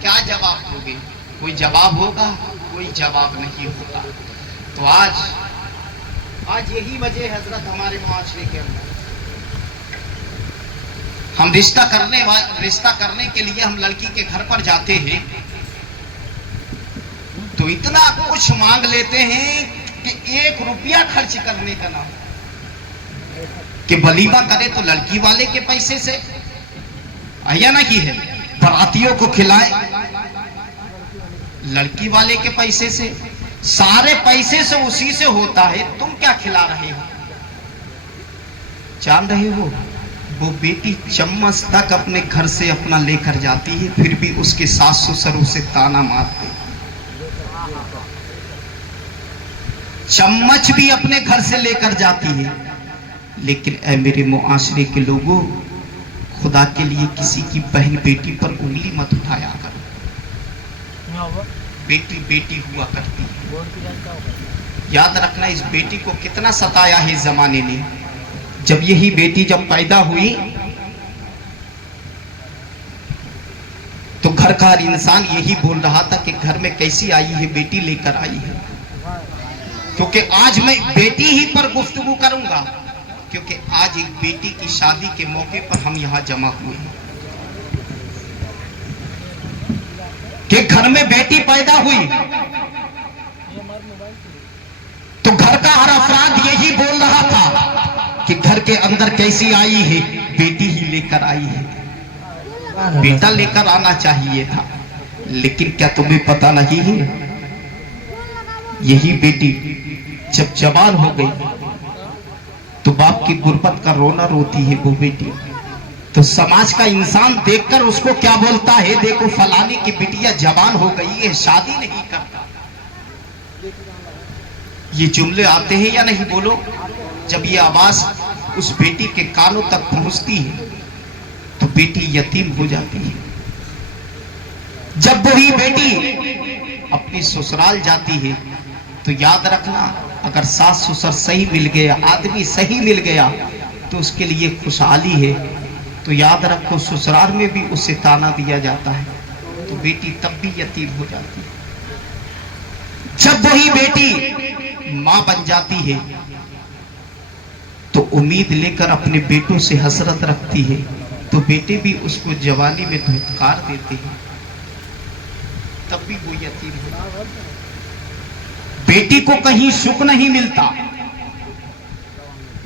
کیا جواب دو گے؟ کوئی جواب ہوگا؟ کوئی جواب نہیں ہوگا۔ تو آج یہی وجہ ہے حضرت ہمارے معاشرے کے اندر ہم رشتہ کرنے کے لیے ہم لڑکی کے گھر پر جاتے ہیں تو اتنا کچھ مانگ لیتے ہیں کہ 1 روپیہ خرچ کرنے کا نام کہ ولیمہ کرے تو لڑکی والے کے پیسے سے یا نہیں ہے، براتیوں کو کھلائے لڑکی والے کے پیسے سے، سارے پیسے سے اسی سے ہوتا ہے، تم کیا کھلا رہے ہو؟ جان رہے ہو وہ بیٹی چمچ تک اپنے گھر سے اپنا لے کر جاتی ہے، پھر بھی اس کے ساس سسر اسے تانا مارتے، چمچ بھی اپنے گھر سے لے کر جاتی ہے۔ لیکن اے میرے معاشرے کے لوگوں، خدا کے لیے کسی کی بہن بیٹی پر انگلی مت اٹھایا کرو، بیٹی بیٹی ہوا کرتی ہے۔ یاد رکھنا اس بیٹی کو کتنا ستایا ہے اس زمانے نے۔ جب یہی بیٹی جب پیدا ہوئی تو گھر کا ہر انسان یہی بول رہا تھا کہ گھر میں کیسی آئی ہے بیٹی، لے کر آئی ہے۔ کیونکہ آج میں بیٹی ہی پر گفتگو کروں گا، کیونکہ آج ایک بیٹی کی شادی کے موقع پر ہم یہاں جمع ہوئے ہیں کہ گھر میں بیٹی پیدا ہوئی تو گھر کا ہر افراد یہی بول رہا تھا کہ گھر کے اندر کیسی آئی ہے، بیٹی ہی لے کر آئی ہے، بیٹا لے کر آنا چاہیے تھا۔ لیکن کیا تمہیں پتا نہیں ہے یہی بیٹی جب جوان ہو گئی تو باپ کی غربت کا رونا روتی ہے وہ بیٹی، تو سماج کا انسان دیکھ کر اس کو کیا بولتا ہے، دیکھو فلانے کی بیٹیا جوان ہو گئی ہے، شادی نہیں کرتا۔ یہ جملے آتے ہیں یا نہیں بولو؟ جب یہ آواز اس بیٹی کے کانوں تک پہنچتی ہے تو بیٹی یتیم ہو جاتی ہے۔ جب وہی بیٹی اپنی سسرال جاتی ہے تو یاد رکھنا، اگر ساس سسر صحیح مل گیا، آدمی صحیح مل گیا تو اس کے لیے خوشحالی ہے، تو یاد رکھو سسرال میں بھی اسے تانا دیا جاتا ہے تو بیٹی تب بھی یتیم ہو جاتی ہے۔ جب وہی بیٹی ماں بن جاتی ہے تو امید لے کر اپنے بیٹوں سے حسرت رکھتی ہے تو بیٹے بھی اس کو جوانی میں دھتکار دیتے ہیں، تب بھی وہ یتیم ہو۔ بیٹی کو کہیں سکھ نہیں ملتا،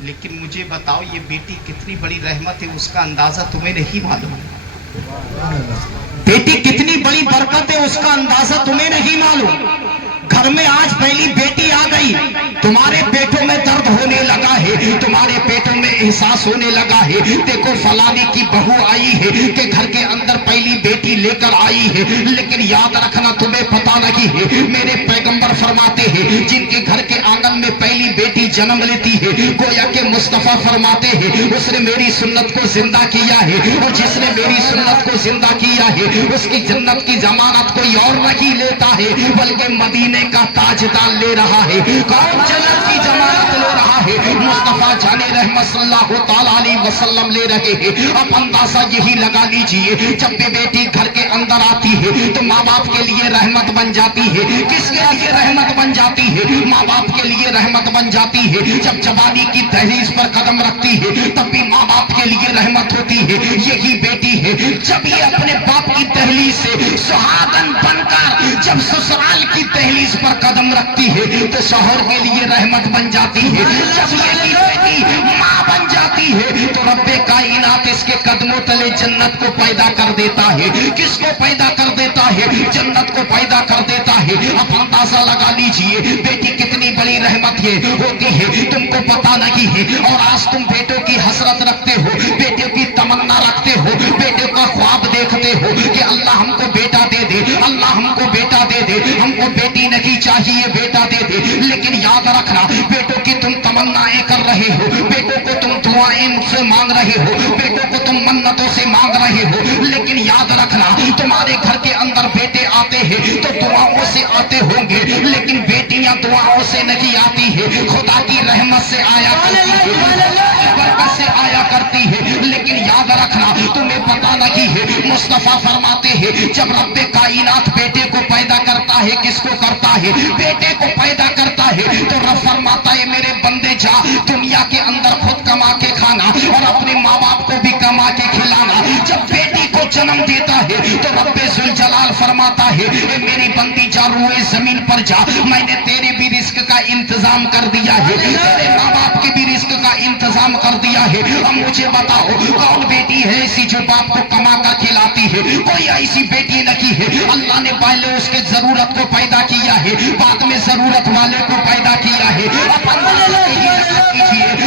لیکن مجھے بتاؤ یہ بیٹی کتنی بڑی رحمت ہے، اس کا اندازہ تمہیں نہیں معلوم۔ بیٹی کتنی بڑی برکت ہے، اس کا اندازہ تمہیں نہیں معلوم۔ گھر میں آج پہلی بیٹی آ گئی، تمہارے پیٹوں میں درد ہونے لگا ہے، تمہارے پیٹوں میں احساس ہونے لگا ہے، دیکھو فلانے کی بہو آئی ہے کہ گھر کے اندر پہلی بیٹی لے کر آئی ہے۔ لیکن یاد رکھنا تمہیں پتا نہیں ہے، میرے پیغمبر فرماتے ہیں جن کے گھر کے آنگن میں پہلی بیٹی جنم لیتی ہے، گویا کہ مصطفیٰ فرماتے ہیں اس نے میری سنت کو زندہ کیا ہے، اور جس نے میری سنت کو زندہ کیا ہے اس کی جنت کی ضمانت کوئی اور نہیں لیتا ہے بلکہ مدینے کا تاجدار لے رہا ہے۔ کون جنت کی ضمانت لے رہا ہے؟ مصطفیٰ جان رحمت صلی اللہ تعالیٰ علیہ وسلم لے رہے ہیں۔ اب اندازہ یہی لگا لیجئے، جب بھی بیٹی گھر کے اندر آتی ہے تو ماں باپ کے لیے رحمت بن جاتی ہے۔ کس کے لیے رحمت بن جاتی ہے؟ ماں باپ کے لیے رحمت بن جاتی ہے۔ جب جوانی کی دہلیز پر قدم رکھتی ہے تب بھی ماں باپ کے لیے رحمت ہوتی ہے۔ یہی بیٹی ہے جب یہ اپنے باپ کی دہلیز سے سہاگن بن کر جب سسرال کی دہلیز پر قدم رکھتی ہے تو شوہر کے لیے رحمت بن جاتی ہے۔ جب یہی بیٹی ماں بن جاتی ہے تو رب کائنات اس کے قدموں تلے جنت کو پیدا کر دیتا ہے۔ کس کو پیدا کر دیتا ہے؟ جنت کو پیدا کر دیتا ہے۔ اب اندازہ لگا لیجئے بیٹی کتنی بڑی رحمت ہوتی ہے، تم کو پتا نہیں ہے۔ اور آج تم بیٹوں کی حسرت رکھتے ہو، بیٹوں کی تمنا رکھتے ہو، بیٹوں کا خواب دیکھتے ہو کہ اللہ ہم کو بیٹا دے دے، اللہ ہم کو بیٹا دے دے، ہم کو بیٹی نہیں چاہیے بیٹا دے دے۔ لیکن یاد رکھنا بیٹوں کی تم تمنائیں کر رہے ہو، بیٹوں کو تم دعائیں مجھ سے مانگ رہے ہو، بیٹوں کو تم منتوں سے مانگ رہے ہو، لیکن یاد رکھنا تمہارے گھر کے اندر بیٹے آتے ہیں تو دعاؤں سے آتے ہوں گے، لیکن بیٹی बेटियां दुआओं से नहीं आती है, खुदा की रहमत से आया करती है, बरकत से आया करती है। लेकिन याद रखना, तुम्हें पता नहीं है, मुस्तफा फरमाते हैं जब रब्बे कायनात बेटे को पैदा करता है, किसको करता है? बेटे को पैदा करता है। तो रब फरमाता है मेरे बंदे जा दुनिया के अंदर खुद कमा के खाना और अपने माँ बाप को भी कमा के खिलाना। जब बेटी को जन्म देता है तो रब्बे जुल जलाल फरमाता है ए मेरी बंदी जा रुए जमीन पर जा, मैंने तेरे भी रिस्क का इंतजाम कर दिया है, तेरे माँ बाप के भी रिस्क का इंतजाम कर दिया है। अब मुझे बताओ कौन बेटी है ऐसी जो बाप को कमा कर खिलाती है? कोई ऐसी बेटी नहीं है। अल्लाह ने पहले उसके जरूरत को पैदा किया है, बाद में जरूरत वाले को पैदा किया है।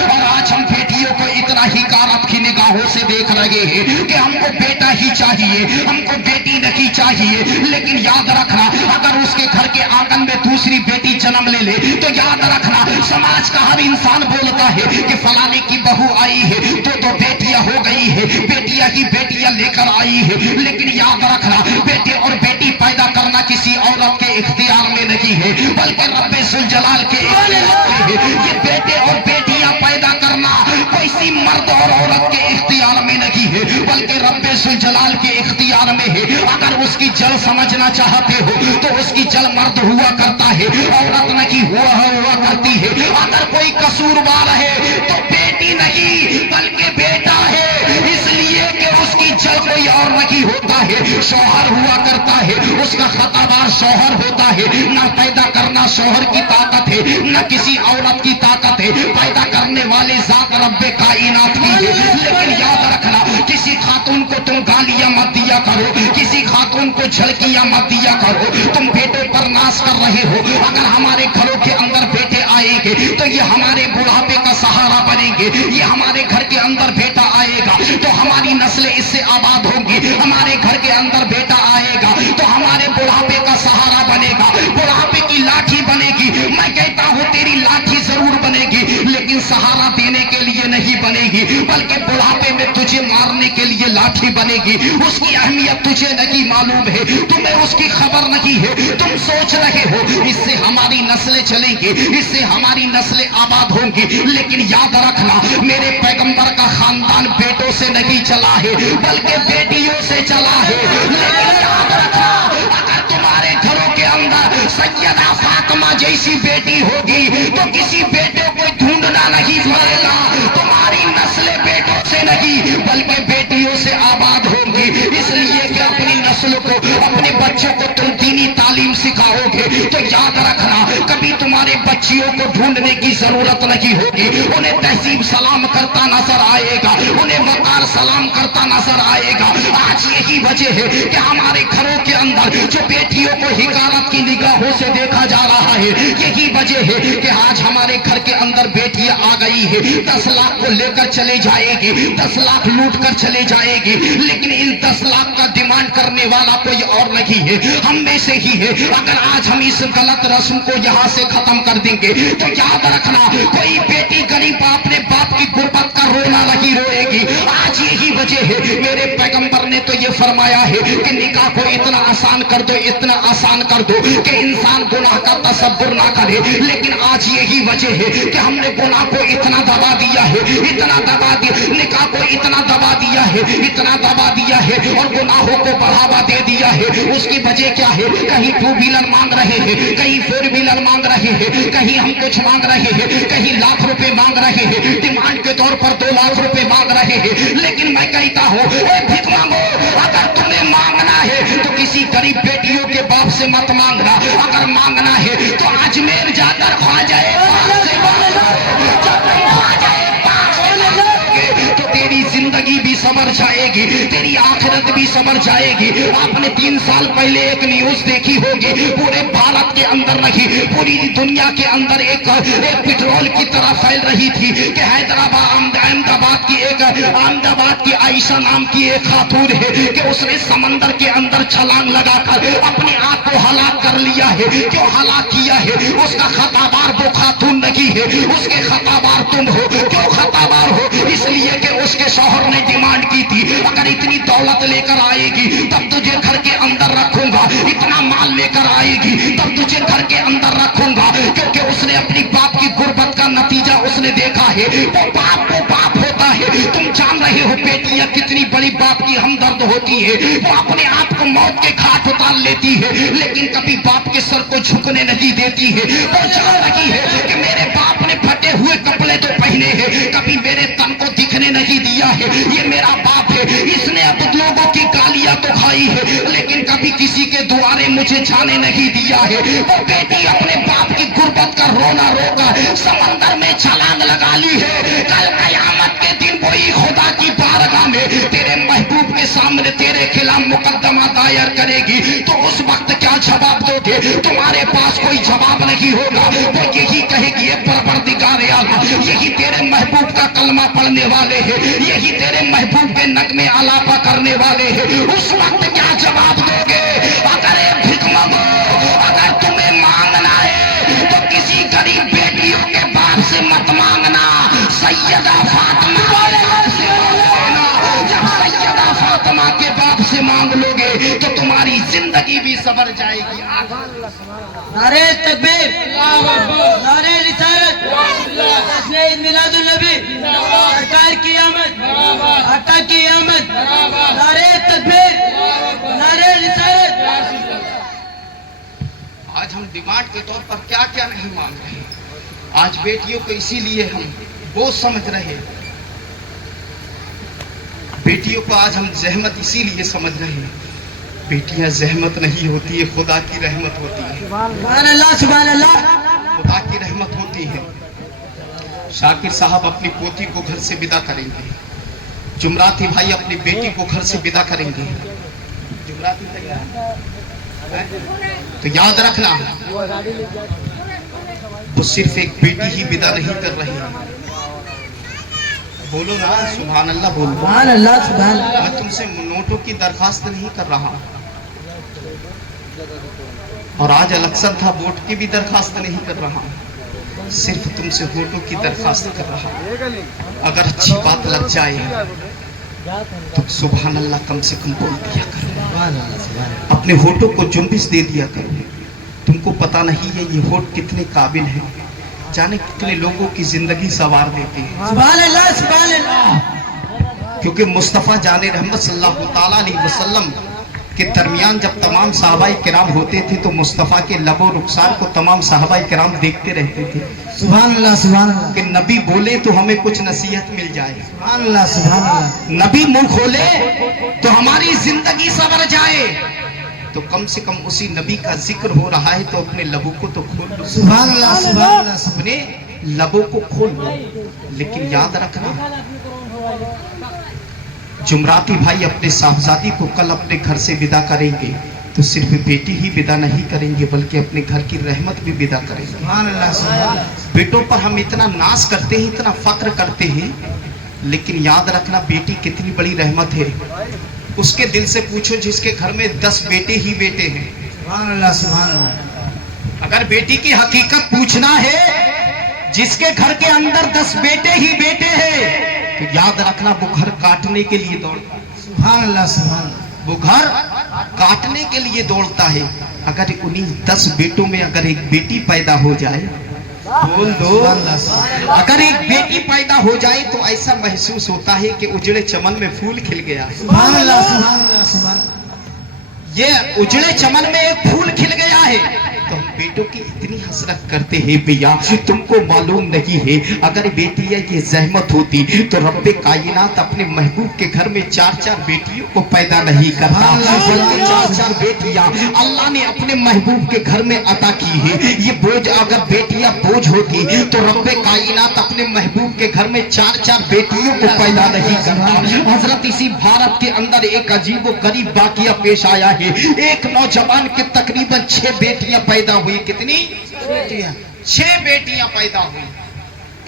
और आज हम बेटियों को इतना ही कारत की निगाहों से देख रहे हैं कि हमको बेटा ही चाहिए, हमको बेटी नहीं चाहिए। लेकिन याद रखना, अगर उसके घर के आंगन में दूसरी बेटी जन्म ले ले तो याद रखना समाज का हर इंसान बोलता है कि फलाने की बहू आई है तो बेटियां हो गई है, बेटियां ही बेटियां लेकर आई है। लेकिन याद रखना बेटे और बेटी पैदा करना किसी औरत के इख्तियार में नहीं है, बल्कि रब्बे जुल जलाल के इख्तियार में है। ये बेटे और बेटियां पैदा करना किसी मर्द और औरत के इख्तियार में नहीं है, बल्कि रब्बे जुल जलाल के इख्तियार में है। अगर उसकी जड़ समझना चाहते हो तो उसकी जड़ मर्द हुआ करता है, औरत नहीं हुआ करती है। अगर कोई कसूरवार है तो बेटी नहीं बल्कि बेटा है, इसलिए कि उसकी जड़ कोई और नहीं होता है, शौहर हुआ करता है, उसका खताबार शौहर होता है। ना पैदा करना शौहर की ताकत है, न किसी औरत की ताकत है, पैदा करने वाले जात रब्बे कायनात की है। लेकिन याद रखना किसी खातून को तुम गालियां मत दिया करो, किसी खातून को झलकियां मत दिया करो। तुम बेटों पर नाश कर रहे हो। अगर हमारे घरों के अंदर बेटे आएंगे तो ये हमारे बुढ़ापे का सहारा बनेंगे, ये हमारे घर के अंदर बेटा आएगा तो हमारी नस्लें इससे आबाद होंगी, हमारे घर के अंदर बेटा आएगा तो हमारे बुढ़ापे का सहारा बनेगा, बुढ़ापे की लाठी बनेगी। मैं कहता हूं तेरी लाठी जरूर बनेगी लेकिन सहारा देने के लिए नहीं बनेगी, बल्कि बुढ़ापे में तुझे मारने के लिए लाठी बनेगी। उसकी अहमियत तुझे नहीं मालूम है, तुम्हें उसकी खबर नहीं है। तुम सोच रहे हो इससे हमारी नस्लें चलेंगी, इससे हमारी नस्लें आबाद होंगी। लेकिन याद रखना मेरे पैगंबर का खानदान बेटों से नहीं चला है बल्कि बेटियों से चला है। लेकिन याद रखना अगर तुम्हारे घरों के अंदर सैयदा फातिमा जैसी बेटी होगी तो किसी बेटे को ढूंढना नहीं पड़ेगा। तुम्हारी नस्लें बेटों से नहीं बल्कि बेटियों से आबाद होंगी। इसलिए कि अपनी नस्ल को, अपने बच्चों को तुम दीनी तालीम सिखाओगे तो याद रखना कभी तुम्हारे बच्चियों को ढूंढने की जरूरत नहीं होगी। उन्हें तहजीब सलाम करता नजर आएगा, उन्हें वकार सलाम करता नजर आएगा। आज यही वजह है कि हमारे घरों के अंदर जो बेटियों को हिकारत की निगाहों से देखा जा रहा है, यही वजह है कि आज हमारे घर के अंदर बेटियां आ गई है, 10 लाख को लेकर चले जाएगी, 10 लाख लूट कर चले जाएगी। लेकिन इन 10 लाख का डिमांड करने वाला कोई और नहीं है, हम में से ही है। अगर आज हम इस गलत रस्म को यहाँ से खत्म कर देंगे तो याद रखना कोई बेटी गरीब अपने बाप की गुर्बत का रोना नहीं रोएगी। आज यही वजह है मेरे पैगंबर ने तो ये फरमाया है कि निकाह को इतना आसान कर दो, इतना आसान कर दो कि इंसान गुनाह का तसव्वुर ना करे। लेकिन आज यही वजह है कि हमने गुनाह को इतना दबा दिया है, इतना दबा दिया, निकाह को इतना दबा दिया है, इतना दबा दिया है और गुनाहों को बढ़ावा दे दिया है। उसकी वजह क्या है? कहीं 2 व्हीलर मांग रहे हैं, कहीं 4 व्हीलर मांग रहे हैं, कहीं हम कुछ मांग रहे हैं, कहीं लाख रुपए मांग रहे हैं, डिमांड के तौर पर 2 लाख रुपए मांग रहे हैं। लेकिन मैं कहता हूं भीख मांगो, अगर तुम्हें मांगना है तो किसी गरीब बेटियों के बाप से मत मांगना। अगर मांगना है तो अजमेर जाकर ख्वाजा तो तेरी जिंदगी भी संवर जाएगी, तेरी आखिरत भी संवर जाएगी। आपने 3 साल पहले एक न्यूज देखी होगी, पूरे भारत के अंदर नहीं पूरी दुनिया के अंदर एक पेट्रोल की तरह फैल रही थी कि अहमदाबाद की आयशा नाम की एक खातून है कि उसने समंदर के अंदर छलांग लगाकर अपने आप को हलाक कर लिया है। क्यों हलाक किया है? उसका खताबार वो खातून नहीं है, उसके खताबार तुम हो। क्यों खताबार हो? इसलिए कि उसके शौहर ने डिमांड की थी अगर इतनी दौलत लेकर आएगी तब तुझे घर के अंदर रखूंगा, इतना माल लेकर आएगी तब तुझे घर के अंदर रखूंगा। अपनी बाप की गुर्बत का नतीजा उसने देखा है। वो बाप होता है। तुम जान रहे हो बेटियां कितनी बड़ी बाप की हमदर्द होती है। वो अपने आप को मौत के घाट उतार लेती है, लेकिन कभी बाप के सर को झुकने नहीं देती है। वो जान रही है कि मेरे बाप ने फटे हुए कपड़े तो पहने हैं, कभी मेरे तन को दिखने नहीं दिया है। ये मेरा बाप है, इसने अब लोगों की गालियां तो खाई है, लेकिन कभी किसी के द्वारे मुझे जाने नहीं दिया है। वो बेटी अपने बाप की गुर्बत का रोना रोका समंदर में छलांग लगा ली है। कल कयामत के दिन वही खुदा की बारगाह में तेरे महबूब के सामने तेरे खिलाफ मुकदमा दायर करेगी, तो उस वक्त क्या जवाब दोगे? तुम्हारे पास कोई जवाब नहीं होगा। वो यही कहेगी, परवरदिगार आला, यही तेरे महबूब का कलमा पढ़ने वाले हैं, यही तेरे महबूब के नगमे आलापा करने वाले हैं। उस वक्त क्या जवाब दोगे? अगर भिख मांगो, अगर तुम्हें मांगना है तो किसी गरीब बेटियों के बाप से मत मांगना, सैयदा फातिमा के बाप से मांगना। जब सैयदा फातिमा के बाप से मांग लोगे तो तुम्हारी जिंदगी भी सवर जाएगी। नारे तकबीर, नारे रिसालत, जश्न ईद मिलादुल नबी, सरकार की आमद, आका की आमद। नारे तकबीर, नारे रिसालत। आज हम डिमांड के तौर पर क्या क्या नहीं मांग रहे। आज बेटियों को इसीलिए हम बोझ समझ रहे हैं, बेटियों को आज हम जहमत इसीलिए समझ रहे हैं। बेटियां जहमत नहीं होती है, खुदा की रहमत होती है। सुभान अल्लाह, सुभान अल्लाह। खुदा की रहमत होती है। शाकिर साहब अपनी पोती को घर से विदा करेंगे, जुमराती भाई अपनी बेटी को घर से विदा करेंगे। जुमराती तैयार? तो याद रखना, वो सिर्फ एक बेटी ही विदा नहीं कर रही। बोलो ना सुभान अल्लाह, बोलो सुभान अल्लाह, सुभान। मैं तुमसे नोटों की दरखास्त नहीं कर रहा, और आज इलेक्शन था, वोट की भी दरखास्त नहीं कर रहा, सिर्फ तुमसे वोटों की दरखास्त कर रहा। अगर अच्छी बात लग जाए तो सुभान अल्लाह कम से कम बोल दिया करो, अपने वोटों को जुम्बिश दे दिया करो। तुमको पता नहीं है ये वोट कितने काबिल है, जाने कितने लोगों की जिंदगी सवार देते हैं। सुभान अल्लाह, सुभान अल्लाह। क्योंकि मुस्तफ़ा जाने रहमत सल्लल्लाहु ताला अलैहि वसल्लम के दरमियान जब तमाम सहाबाए किराम होते थे तो मुस्तफ़ा के लबो रुखसार को तमाम सहाबाए किराम देखते रहते थे। सुभान अल्लाह, सुभान अल्लाह। कि नबी बोले तो हमें कुछ नसीहत मिल जाए, सुभान अल्लाह, सुभान अल्लाह। नबी मुंह खोले तो हमारी जिंदगी सवर जाए। तो कम से कम उसी नबी का जिक्र हो रहा है तो अपने लबों को तो खोल लो। सुभान अल्लाह, सुभान अल्लाह। अपने लबों को खोल लो। लेकिन याद रखना, जुमराती भाई अपने साहबजादी को कल अपने घर से विदा करेंगे तो सिर्फ बेटी ही विदा नहीं करेंगे, बल्कि अपने घर की रहमत भी विदा करेंगे। सुभान अल्लाह, सुभान अल्लाह। बेटों पर हम इतना नाज करते हैं, इतना फक्र करते हैं, लेकिन याद रखना बेटी कितनी बड़ी रहमत है। उसके दिल से पूछो जिसके घर में 10 बेटे ही बेटे हैं। सुभान अल्लाह, सुभान अल्लाह। अगर बेटी की हकीकत पूछना है, जिसके घर के अंदर 10 बेटे ही बेटे हैं, तो याद रखना वो घर काटने के लिए दौड़ता है। सुभान अल्लाह, सुभान अल्लाह। वो घर काटने के लिए दौड़ता है। अगर उन्हीं 10 बेटों में अगर एक बेटी पैदा हो जाए, बोल दो, अगर एक बेटी पैदा हो जाए तो ऐसा महसूस होता है कि उजड़े चमन में फूल खिल गया। सुभान अल्लाह, सुभान अल्लाह, सुभान अल्लाह। ये उजड़े चमन में एक फूल खिल गया है, तो हम बेटों की इतनी हसरत करते हैं। भैया तुमको मालूम नहीं है, अगर बेटियां ये जहमत होती तो रब्बे कायनात अपने महबूब के घर में 4-4 बेटियों को पैदा नहीं करता, बल्कि 4-4 बेटियां अल्लाह ने अपने महबूब के घर में अता की है। ये बोझ, अगर बेटियां बोझ होती तो रब्बे कायनात अपने महबूब के घर में 4-4 बेटियों को पैदा नहीं करता। हजरत इसी भारत के अंदर एक अजीब व गरीब वाकया पेश आया है। एक नौजवान के तकरीबन 6 बेटियां पैदा हुई। कितनी बेटियां? 6 बेटियां पैदा हुई।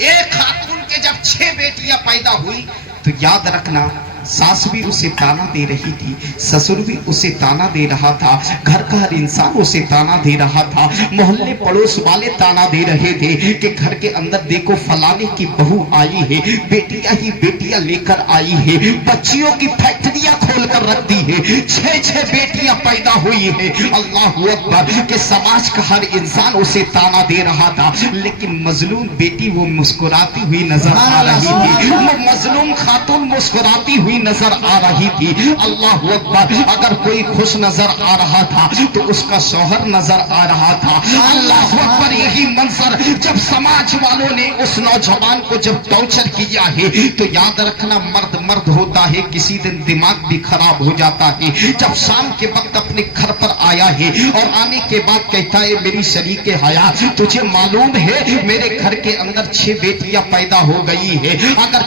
एक खातून के जब 6 बेटियां पैदा हुई तो याद रखना सास भी उसे ताना दे रही थी, ससुर भी उसे ताना दे रहा था, घर का हर इंसान उसे ताना दे रहा था, मोहल्ले पड़ोस वाले ताना दे रहे थे कि घर के अंदर देखो फलाने की बहू आई है, बेटियां ही बेटियां लेकर आई है, बच्चियों की फैक्ट्रियां खोल कर रख दी है, 6 बेटियां पैदा हुई है। अल्लाह अकबर के समाज का हर इंसान उसे ताना दे रहा था, लेकिन मजलूम बेटी वो मुस्कुराती हुई नजर आ रही थी, वो मजलूम खातून मुस्कुराती हुई नजर आ रही थी। अल्लाह अकबर, अगर कोई खुश नजर आ रहा था तो उसका शौहर नजर आ रहा था। अल्लाह अकबर, यही मंजर जब समाज वालों ने उस नौजवान को जब टॉर्चर किया है तो याद रखना मर्द मर्द होता है, किसी दिन दिमाग भी खराब हो जाता है। जब शाम के वक्त अपने घर पर आया है और आने के बाद कहता है मेरी शरीके हया, तुझे मालूम है मेरे घर के अंदर 6 बेटियां पैदा हो गई है, अगर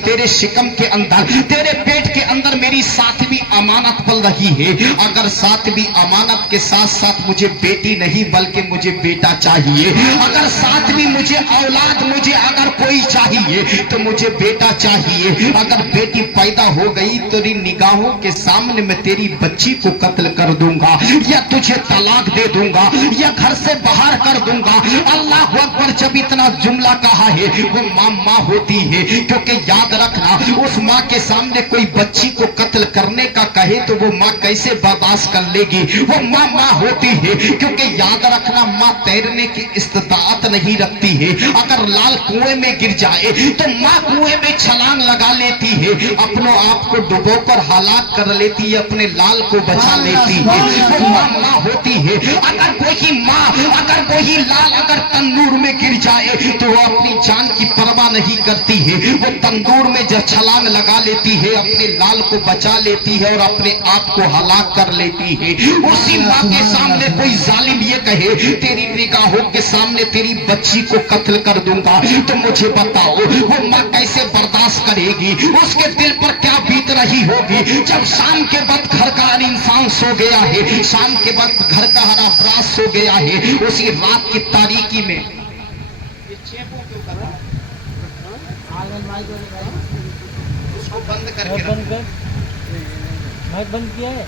तेरे शिकम के अंदर, तेरे पेट के अंदर मेरी 7वीं अमानत पल रही है, अगर 7वीं अमानत के साथ साथ मुझे बेटी नहीं बल्कि मुझे बेटा चाहिए, अगर 7वीं मुझे औलाद, मुझे अगर कोई चाहिए तो मुझे बेटा चाहिए, अगर बेटी पैदा हो गई तो तेरी निगाहों के सामने मैं तेरी बच्ची को कत्ल कर दूंगा, या तुझे तलाक दे दूंगा, या घर से बाहर कर दूंगा। अल्लाह अकबर, जब इतना जुमला कहा है वो माँ होती है, क्योंकि याद रखना उस माँ के सामने कोई बच्ची को कत्ल करने का कहे तो वो माँ कैसे बर्दाश्त कर लेगी, वो माँ होती है, क्योंकि याद रखना माँ तैरने की इस्तिताअत नहीं रखती है, अगर लाल कुएं में गिर जाए तो माँ कुएं में छलांग लगा लेती है, अपनों आप को डुबोकर हलाक कर लेती है, अपने लाल को बचा लेती है, वो माँ होती है। अगर कोई माँ, अगर कोई लाल अगर तंदूर में गिर जाए तो वो अपनी जान की परवाह नहीं करती है, वो तंदूर में जब छलांग लगा लेती है, अपने लाल को बचा लेती है और अपने आप को हलाक कर लेती है। उसी माँ के सामने कोई जालिम ये कहे तेरी निगाहों के सामने तेरी बच्ची को कत्ल कर दूंगा, तो मुझे बताओ वो माँ कैसे बर्दाश्त करेगी, उसके दिल पर क्या बीत रही होगी। जब शाम के वक्त घर का हर इंसान सो गया है, शाम के वक्त घर का हर अफराद सो गया है, उसी रात की तारीकी में उसको बंद करके बंद किया है।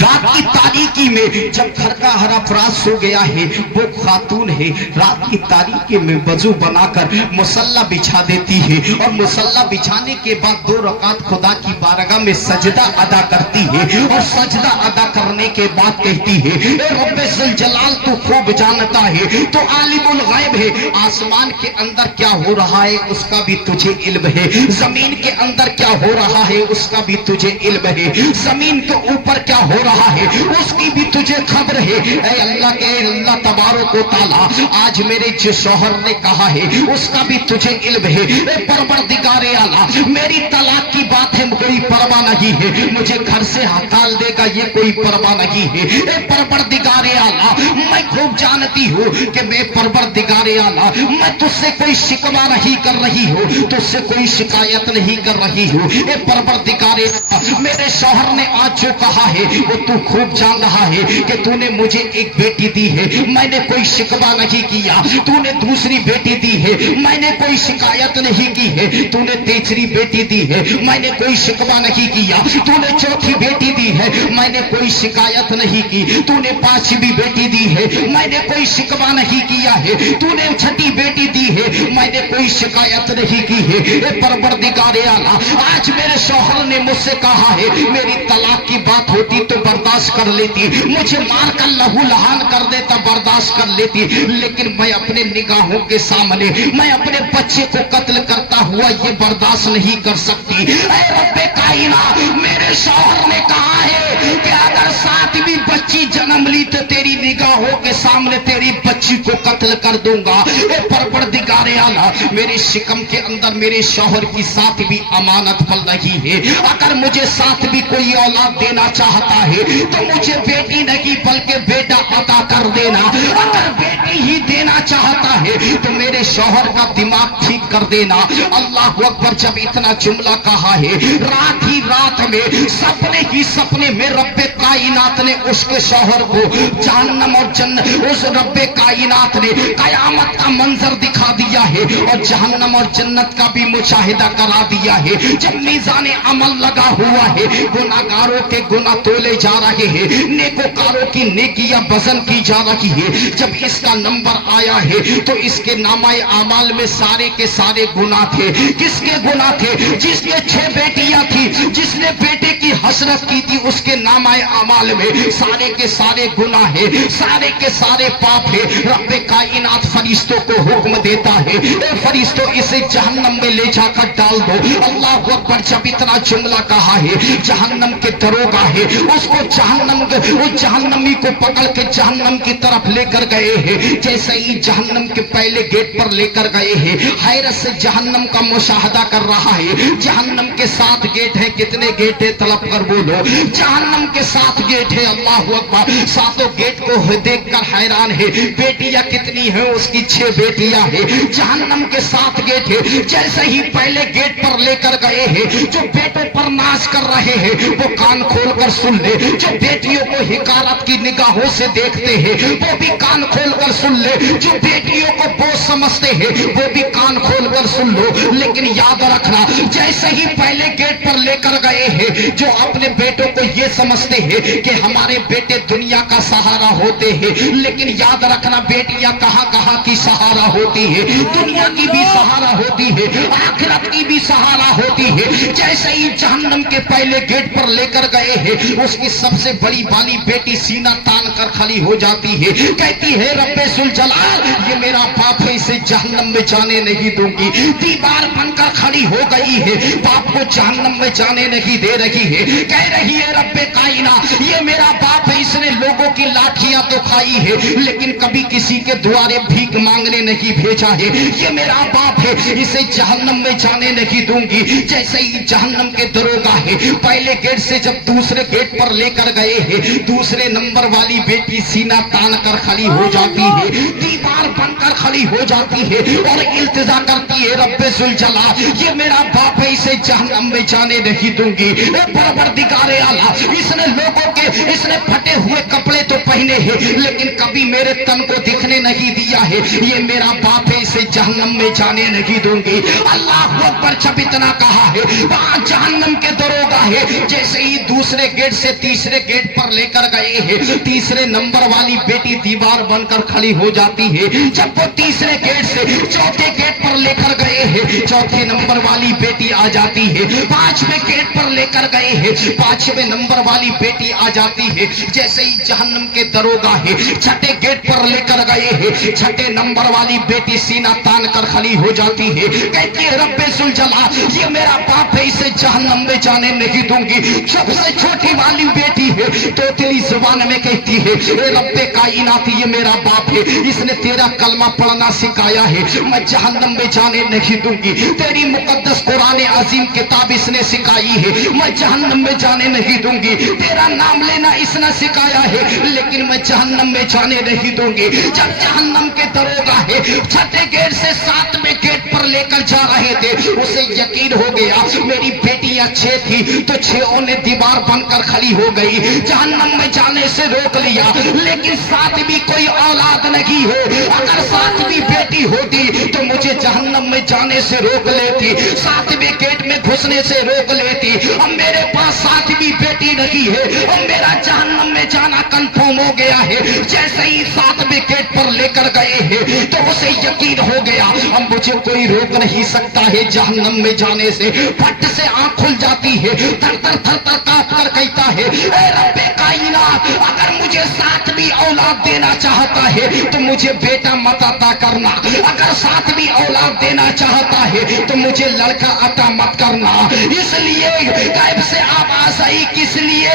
रात की तारीकी में जब घर का हर अफराद सो गया है, वो खातून है रात की तारीकी में वजू बनाकर मुसल्ला बिछा देती है, और मुसल्ला बिछाने के बाद 2 रकात खुदा की बारगाह में सजदा अदा करती है, और सजदा अदा करने के बाद कहती है ए रब्बे जुल जलाल तू खूब जानता है, तो आलिमुल गैब है, आसमान के अंदर क्या हो रहा है उसका भी तुझे इल्म है, जमीन के अंदर क्या हो रहा है उसका भी तुझे इल्म है, जमीन के ऊपर क्या हो रहा है उसकी भी तुझे खबर है। ऐ अल्लाह के अल्लाह तबारक व तआला, आज मेरे जो शौहर ने कहा है उसका भी तुझे इल्म है। ऐ परवरदिगारे आला, मेरी तलाक की बात है कोई परवाह नहीं है, मुझे घर से हटाल देगा ये कोई परवाह नहीं है। ऐ परवरदिगारे आला, मैं खूब जानती हूँ कि मैं परवरदिगारे आला, मैं तुझसे कोई शिकवा नहीं कर रही हूँ, तुझसे कोई शिकायत नहीं कर रही हूँ। ऐ परवरदिगारे आला, मेरे शौहर ने आज जो कहा है वो तू खूब जान रहा है कि तूने मुझे एक बेटी दी है, मैंने कोई शिकवा नहीं किया, तूने दूसरी बेटी दी है, मैंने कोई शिकायत नहीं की है, तूने तीसरी बेटी दी है, मैंने कोई शिकवा नहीं किया, तूने चौथी बेटी दी है, मैंने कोई शिकायत नहीं की, तूने 5वीं बेटी दी है, मैंने कोई शिकवा नहीं किया है, तूने 6ठी बेटी दी है, मैंने कोई शिकायत नहीं की है। ए परवरदिगारे आला, आज मेरे शौहर ने मुझसे कहा है मेरी तलाक की बात होती तो बर्दाश्त कर लेती, मुझे मार कर लहू लहान कर देता बर्दाश्त कर लेती, लेकिन मैं अपने निगाहों के सामने मैं अपने बच्चे को कत्ल करता हुआ ये बर्दाश्त नहीं कर सकती। ऐ रब्बे कायना, मेरे शौहर ने कहा है कि अगर 7वीं बच्ची जन्म ली तो तेरी निगाहों के सामने तेरी बच्ची को कत्ल कर दूंगा। ए परवरदिगारे आला, मेरे शिकम के अंदर मेरे शौहर की 7वीं अमानत पल रही है, अगर मुझे 7वीं कोई औलाद देना चाहता है तो मुझे बेटी नहीं बल्कि बेटा अता कर देना, अगर बेटी ही देना چاہتا ہے تو میرے شوہر کا دماغ ٹھیک کر دینا۔ اللہ اکبر۔ جب اتنا جملہ کہا ہے، رات ہی رات میں سپنے ہی سپنے میں رب کائنات نے اس کے شوہر کو جہنم اور جنت، اس رب کائنات نے قیامت کا منظر دکھا دیا ہے اور جہنم اور جنت کا بھی مشاہدہ کرا دیا ہے۔ جب میزان عمل لگا ہوا ہے، گناہگاروں کے گناہ تولے جا رہے ہیں، نیکوکاروں کی نیکیاں وزن کی جا رہی ہے۔ جب اس کا نمبر آیا ہے تو اس کے نامہ اعمال میں سارے کے سارے گناہ تھے۔ کس کے گناہ تھے؟ جس کے 6 بیٹیاں تھی، جس نے بیٹے کی حسرت کی تھی، اس کے نامہ اعمال میں سارے کے سارے گناہ ہیں، سارے کے سارے پاپ ہیں۔ رب کائنات فرشتوں کو حکم دیتا ہے، اے فرشتوں اسے جہنم میں لے جا کر ڈال دو۔ اللہ اکبر۔ جب اتنا جملہ کہا ہے، جہنم کے دروگا ہے اس کو اس جہنمی کو پکڑ کے جہنم کی طرف لے کر گئے ہیں۔ جیسے ہی جہنم کے پہلے گیٹ پر لے کر گئے ہیں، حیرت سے جہنم کا مشاہدہ کر رہا ہے۔ جہنم کے 7 گیٹ ہیں۔ کتنے گیٹ ہے؟ طلب کر بولو۔ جہنم کے 7 گیٹ ہے۔ اللہ اکبر۔ 7 گیٹ کو دیکھ کر حیران ہے۔ بیٹیاں کتنی ہیں؟ اس کی 6 بیٹیاں ہیں۔ جہنم کے 7 گیٹ ہے۔ جیسے ہی پہلے گیٹ پر لے کر گئے ہیں، جو بیٹوں پر ناز کر رہے ہیں وہ کان کھول کر سن لے، جو بیٹیوں کو حقارت کی نگاہوں سے دیکھتے ہیں وہ بھی کان کھول کر سن لے، جو بیٹیوں کو بوجھ سمجھتے ہیں وہ بھی کان کھول کر سن لو۔ لیکن یاد رکھنا، جیسے ہی پہلے گیٹ پر لے کر گئے ہیں، جو اپنے بیٹوں کو یہ سمجھتے ہیں کہ ہمارے بیٹے دنیا کا سہارا ہوتے ہیں، لیکن یاد رکھنا بیٹیاں کہاں کہاں کی سہارا ہوتی ہے، دنیا کی بھی سہارا ہوتی ہے، آخرت کی بھی سہارا ہوتی ہے۔ جیسے ہی جہنم کے پہلے گیٹ پر لے کر گئے ہیں، اس کی سب سے بڑی والی بیٹی سینہ تان کر کھڑی ہو جاتی ہے، کہتی ہے رب ذوالجلال یہ میرا باپ ہے، اسے جہنم میں جانے نہیں دوں گی۔ دیوار بن کر کھڑی ہو گئی ہے، باپ کو جہنم میں جانے نہیں دے رہی ہے، کہہ رہی ہے رب کائنات یہ میرا باپ ہے، اس نے لوگوں کی لاٹھیاں تو کھائی ہے لیکن کبھی کسی کے دوارے بھیک مانگنے نہیں بھیجا ہے، یہ میرا باپ ہے، اسے جہنم میں جانے نہیں دوں گی۔ جیسے ہی جہنم کے دروگا ہے پہلے گیٹ سے جب دوسرے گیٹ پر لے کر گئے ہیں، دوسرے نمبر والی بیٹی سینہ تان کر کھڑی ہو جاتی ہے، دیوار بن کر کھڑی ہو جاتی ہے اور التجا کرتی ہے رب ذوالجلال یہ میرا باپ ہے، اسے جہنم میں جانے نہیں دوں گی۔ اے پروردگار اعلیٰ اس نے لوگوں کے اس نے پھٹے ہوئے کپڑے تو پہنے ہیں لیکن کبھی میرے تن کو دکھنے نہیں دیا ہے، یہ میرا باپ ہے، اسے جہنم میں جانے نہیں دوں گی۔ اللہ اکبر۔ جب اتنا کہا ہے وہاں جہنم کے دروگا ہے، جیسے ہی دوسرے گیٹ سے تیسرے گیٹ پر لے کر گئے ہیں، تیسرے نمبر والی بیٹی دیوار بن کر کھڑی ہو جاتی ہے۔ جب وہ تیسرے گیٹ سے چوتھے گیٹ پر لے کر گئے ہیں، چوتھے نمبر والی بیٹی آ جاتی ہے۔ 5ویں گیٹ پر لے کر گئے ہیں، 5ویں نمبر والی بیٹی آ جاتی ہے۔ جیسے ہی جہنم کے دروگا ہے 6ٹھے گیٹ پر لے کر گئے ہیں، 6ٹھے نمبر والی بیٹی سینہ تان کر کھڑی ہو جاتی ہے، کہتی ہے رب ذوالجلال یہ میرا باپ ہے، اسے جہنم میں جانے نہیں دوں گی۔ سب سے چھوٹی والی بیٹی ہے توتلی زبان میں کہتی ہے اے رب کائنات یہ میرا باپ ہے، اس نے تیرا کلمہ پڑھنا سکھایا ہے، میں جہنم میں جانے نہیں دوں گی۔ تیری مقدس قرآن عظیم کتاب اس نے سکھائی ہے، میں جہنم میں جانے نہیں دوں گی۔ تیرا نام لینا اس نے سکھایا ہے لیکن میں جہنم میں جانے نہیں دوں گی۔ جب جہنم کے دروگا ہے 6ٹھے گیٹ سے 7ویں گیٹ پر لے کر جا رہے تھے، اسے یقین ہو گیا میری بیٹیاں 6 تھی تو 6 نے دیوار بن کر کھڑی ہو گئی، جہنم میں جانے سے روک لیا، لیکن 7ویں کوئی اولاد نہیں ہے، اگر 7ویں بیٹی ہوتی تو مجھے جہنم میں جانے سے روک لیتی، 7ویں گیٹ میں گھسنے سے روک لیتی۔ اب میرے پاس 7ویں بیٹی نہیں ہے اور میرا جہنم میں جانا کنفرم ہو گیا ہے۔ جیسے ہی 7ویں گیٹ پر لے کر گئے ہیں تو اسے یقین ہو گیا اب مجھے کوئی روک نہیں سکتا ہے جہنم میں جانے سے۔ پھٹ سے آنکھ کھل جاتی ہے، تھر تھر تھر تھر کانپ کر کہتا ہے اے رب کائنات اگر مجھے 7ویں اولاد دینا چاہتا ہے تو مجھے بیٹا مت عطا کرنا، اگر 7ویں اولاد دینا چاہتا ہے تو مجھے لڑکا عطا مت کرنا۔ اس لیے غیب سے آواز آئی کس لیے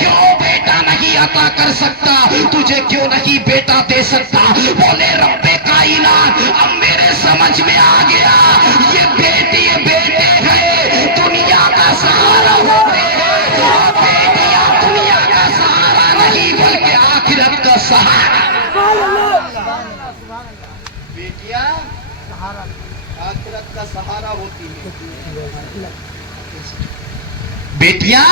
کیوں بیٹا نہیں عطا کر سکتا، تجھے کیوں نہیں بیٹا دے سکتا؟ بولے رب کائنات اب میرے سمجھ میں آ گیا یہ بیٹی بیٹے ہیں دنیا کا سہارا ہوتے ہیں، بیٹیاں دنیا کا سہارا نہیں بلکہ آخرت کا سہارا۔ बेटियां आखिरत का सहारा होती है। बेटियां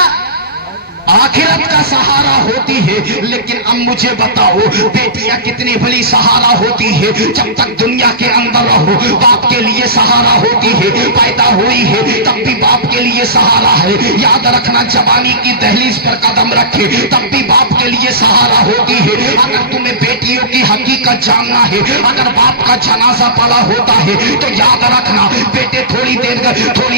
आखिरत का सहारा होती है, लेकिन अब मुझे बताओ बेटियां कितनी बड़ी सहारा होती है। जब तक दुनिया के अंदर रहो बाप के लिए सहारा होती है, पैदा हुई है तब भी बाप के लिए सहारा है। याद रखना, जवानी की दहलीज पर कदम रखे तब भी बाप के लिए सहारा होती है। अगर तुम्हें बेटियों की हकीकत जानना है, अगर बाप का जनाजा पड़ा होता है तो याद रखना बेटे थोड़ी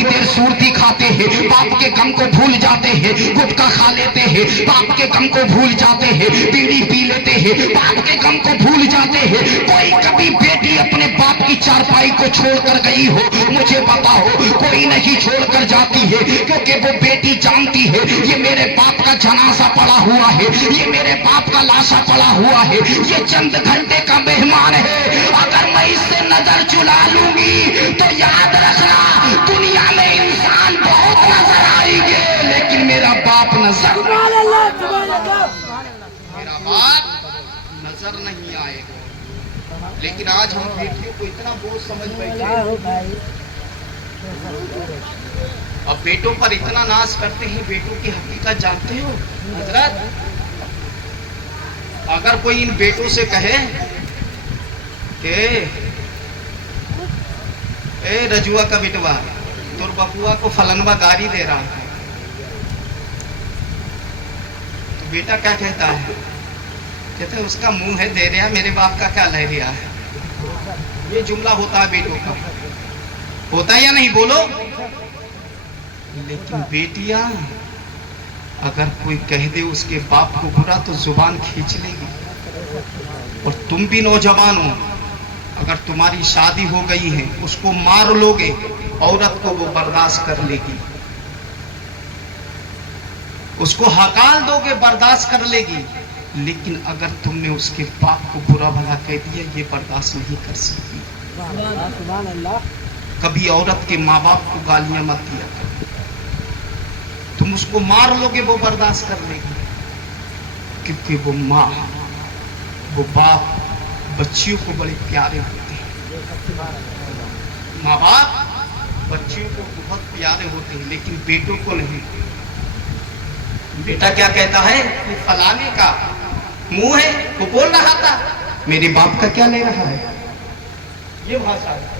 देर सूरती खाते हैं, बाप के गम को भूल जाते हैं, गुटखा खा लेते हैं, बाप के गम को भूल जाते हैं, बीड़ी पी लेते हैं, बाप के गम को भूल जाते हैं। कोई कभी बेटी अपने बाप की चारपाई को छोड़कर गई हो? मुझे बताओ, कोई नहीं छोड़कर जाती है, क्योंकि वो बेटी जानती है ये मेरे बाप का जनाजा पड़ा हुआ है, ये मेरे बाप का लाशा पड़ा हुआ है, ये चंद घंटे का मेहमान है। अगर मैं इससे नजर चुरा लूंगी तो याद रखना दुनिया में इंसान बहुत नजर आएंगे, लेकिन मेरा बाप नजर नहीं आएगा। लेकिन आज हम बेटियों को इतना बोझ समझ बैठे, अब बेटों पर इतना नाश करते हैं। बेटों की हकीकत जानते हो हजरत? अगर कोई इन बेटों से कहे कि ए रजुआ का बिटवा तुर बपुआ को फलनवा गाड़ी दे रहा है, तो बेटा क्या कहता है? कहते हैं उसका मुंह है दे रहा, मेरे बाप का क्या ले रहा है। ये जुमला होता है बेटों का, होता है या नहीं बोलो? लेकिन बेटियां अगर कोई कह दे उसके बाप को बुरा तो जुबान खींच लेगी। और तुम भी नौजवान हो, अगर तुम्हारी शादी हो गई है उसको मार लोगे, औरत को वो बर्दाश्त कर लेगी, उसको हकाल दोगे बर्दाश्त कर लेगी। लेकिन अगर तुमने उसके बाप को बुरा भला कह दिया ये बर्दाश्त नहीं कर सकती। कभी औरत के माँ बाप को गालियां मत दिया करो, तुम उसको मार लोगे वो बर्दाश्त कर लेगी, क्योंकि वो माँ वो बाप बच्चियों को बड़े प्यारे होते हैं। माँ बाप बच्चियों को बहुत प्यारे होते हैं, लेकिन बेटों को नहीं। बेटा क्या कहता है कि फलाने का मुंह है, वो बोल रहा था मेरे बाप का क्या ले रहा है, ये भाषा है।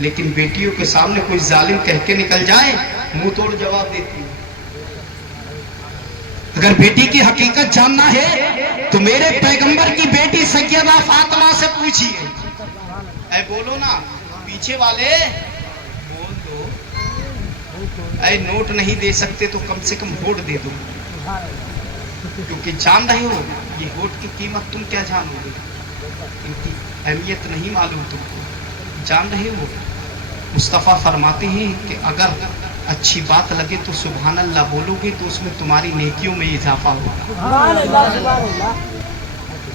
लेकिन बेटियों के सामने कोई जालिम कह के निकल जाए मुंह तोड़ जवाब देती है। अगर बेटी की हकीकत जानना है तो मेरे पैगंबर की बेटी सैयदा फातिमा से पूछिए। ऐ बोलो ना पीछे वाले, बोल दो। ऐ नोट नहीं दे सकते तो कम से कम वोट दे दो, क्योंकि जान रहे हो ये वोट की कीमत तुम क्या जानोगे, इनकी अहमियत नहीं मालूम तुमको। जान रहे हो मुस्तफ़ा फरमाते हैं कि अगर अच्छी बात लगे तो सुभान अल्लाह बोलोगे तो उसमें तुम्हारी नेकियों में इजाफा होगा।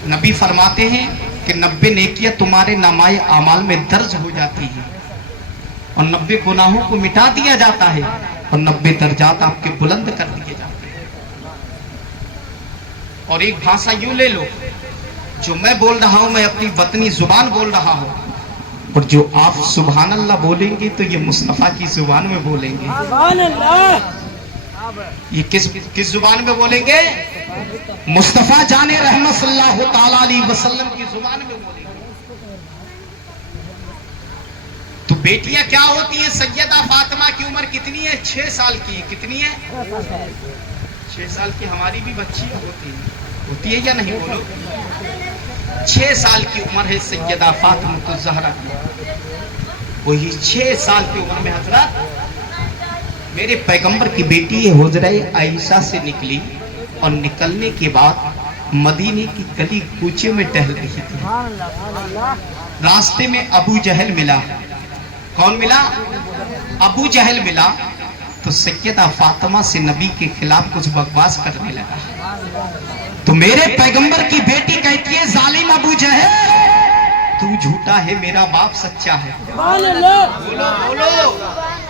नबी फरमाते हैं कि 90 नेकियां तुम्हारे नामाए आमाल में दर्ज हो जाती हैं और 90 गुनाहों को मिटा दिया जाता है और 90 दर्जात आपके बुलंद कर दिए जाते हैं। और एक भाषा यूं ले लो, जो मैं बोल रहा हूं मैं अपनी वतनी जुबान बोल रहा हूं, और जो आप सुभान अल्लाह बोलेंगे तो ये मुस्तफा की जुबान में बोलेंगे। ये किस जुबान में बोलेंगे? मुस्तफा जाने रहमत सल्लल्लाहु ताला अलैहि वसल्लम की जुबान में बोलेंगे। तो बेटियां क्या होती है? सैयदा फातिमा की उम्र कितनी है? 6 साल की। कितनी है? 6 साल की। हमारी भी बच्ची होती है या नहीं बोलो? 6 साल की उम्र है सैयदा फातिमा तो ज़हरा की। वही 6 साल की उम्र में हजरत मेरे पैगंबर की बेटी हुजरा आयशा से निकली और निकलने के बाद मदीने की गली कूचे में टहल रही थी। रास्ते में अबू जहल मिला। कौन मिला? अबू जहल मिला। तो सैयदा फातिमा से नबी के खिलाफ कुछ बकवास करने लगा। तो मेरे पैगंबर की बेटी कहती है जालिम अबू जहल तू झूठा है, मेरा बाप सच्चा है। बोलो बोलो।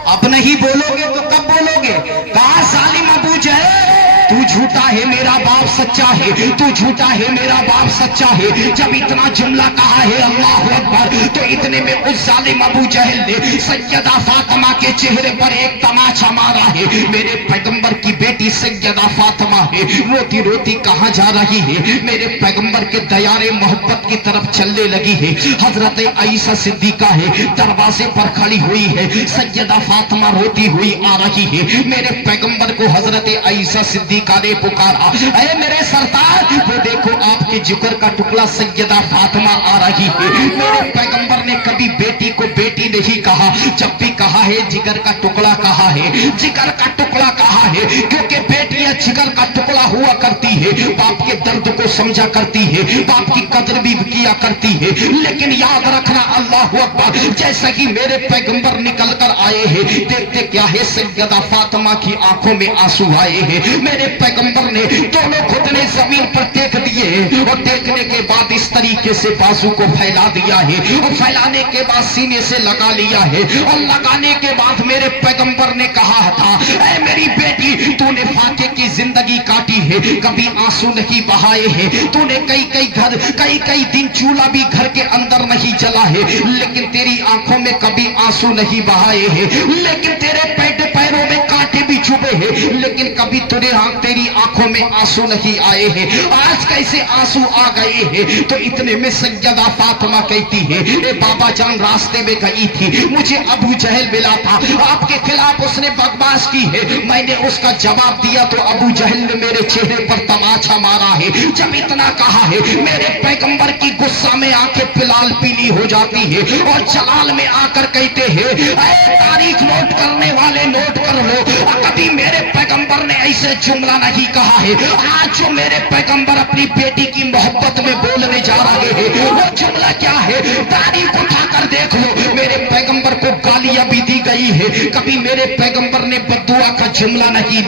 अब नहीं बोलोगे तो कब बोलोगे? कहा जालिम अबू जहल, तू झूठा है मेरा बाप सच्चा है, तू झूठा है मेरा बाप सच्चा है। जब इतना जुमला कहा है अल्लाह अकबर, तो इतने में उस जालिम अबू जहल ने सैयदा फातिमा के चेहरे पर एक तमाचा मारा है। मेरे पैगंबर की बेटी सैयदा फातिमा है, रोती रोती कहां जा रही है? मेरे पैगंबर के दयारे मोहब्बत की तरफ चलने लगी है। हजरत आयशा सिद्दीका है, दरवाजे पर खड़ी हुई है। सैयदा फातिमा रोती हुई आ रही है। मेरे पैगंबर को हजरत आयशा सिद्दीका ने पुकारा, अरे मेरे सरदार, वो देखो आपके जिगर का टुकड़ा सैयदा फातिमा आ रही है। मेरे पैगंबर ने कभी बेटी को बेटी नहीं कहा, जब भी कहा है जिगर का टुकड़ा कहा है, जिगर का टुकड़ा कहा है, क्योंकि बेटियां जिगर का टुकड़ा हुआ करती है, बाप के दर्द को समझा करती है, बाप की कदर भी किया करती है। लेकिन याद रखना अल्लाह अकबर, जैसा कि मेरे पैगंबर निकल कर आए हैं, देखते क्या है सैयदा फातिमा की आंखों में आंसू आए हैं। मेरे पैगंबर ने दोनों घुटने जमीन पर टेक दिए और देखने के बाद इस तरीके से बाजू को फैला दिया है और फैलाने के बाद सीने से लगा लिया है और लगाने के बाद मेरे पैगंबर ने कहा था, ऐ मेरी बेटी, तूने फाके की जिंदगी काटी है, कभी आंसू नहीं बहाए हैं, तूने कई दिन चूल्हा भी घर के अंदर नहीं जला है, लेकिन तेरी आंखों में कभी आंसू नहीं बहाए हैं, लेकिन तेरे पैरों में कांटे भी चुभे हैं, लेकिन कभी तेरी आंखों में आंसू नहीं आए हैं। आज कैसे आंसू आ गए हैं? तो इतने में सैयदा फातिमा कहती है, ए बाबा जान, रास्ते में गई थी, मुझे अबू जहल मिला था, आपके खिलाफ उसने बकवास की है, मैंने उसका जवाब दिया तो अबू जहल ने मेरे चेहरे पर तमाचा मारा है। जब इतना कहा है, मेरे पैगंबर की गुस्सा में आंखें पिलाल पीली हो जाती है और जलाल में आकर कहते हैं, ऐ तारीख नोट करने वाले नोट कर लो, कभी मेरे पैगंबर ने ऐसे जुमला नहीं कहा है। आज जो मेरे पैगंबर अपनी बेटी की मोहब्बत में बोलने जा रहे हैं, वो जुमला क्या है? तारीख उठाकर देख लो, मेरे पैगंबर को गालियां भी दी गई है, कभी मेरे पैगंबर ने बद्दुआ का जुमला नहीं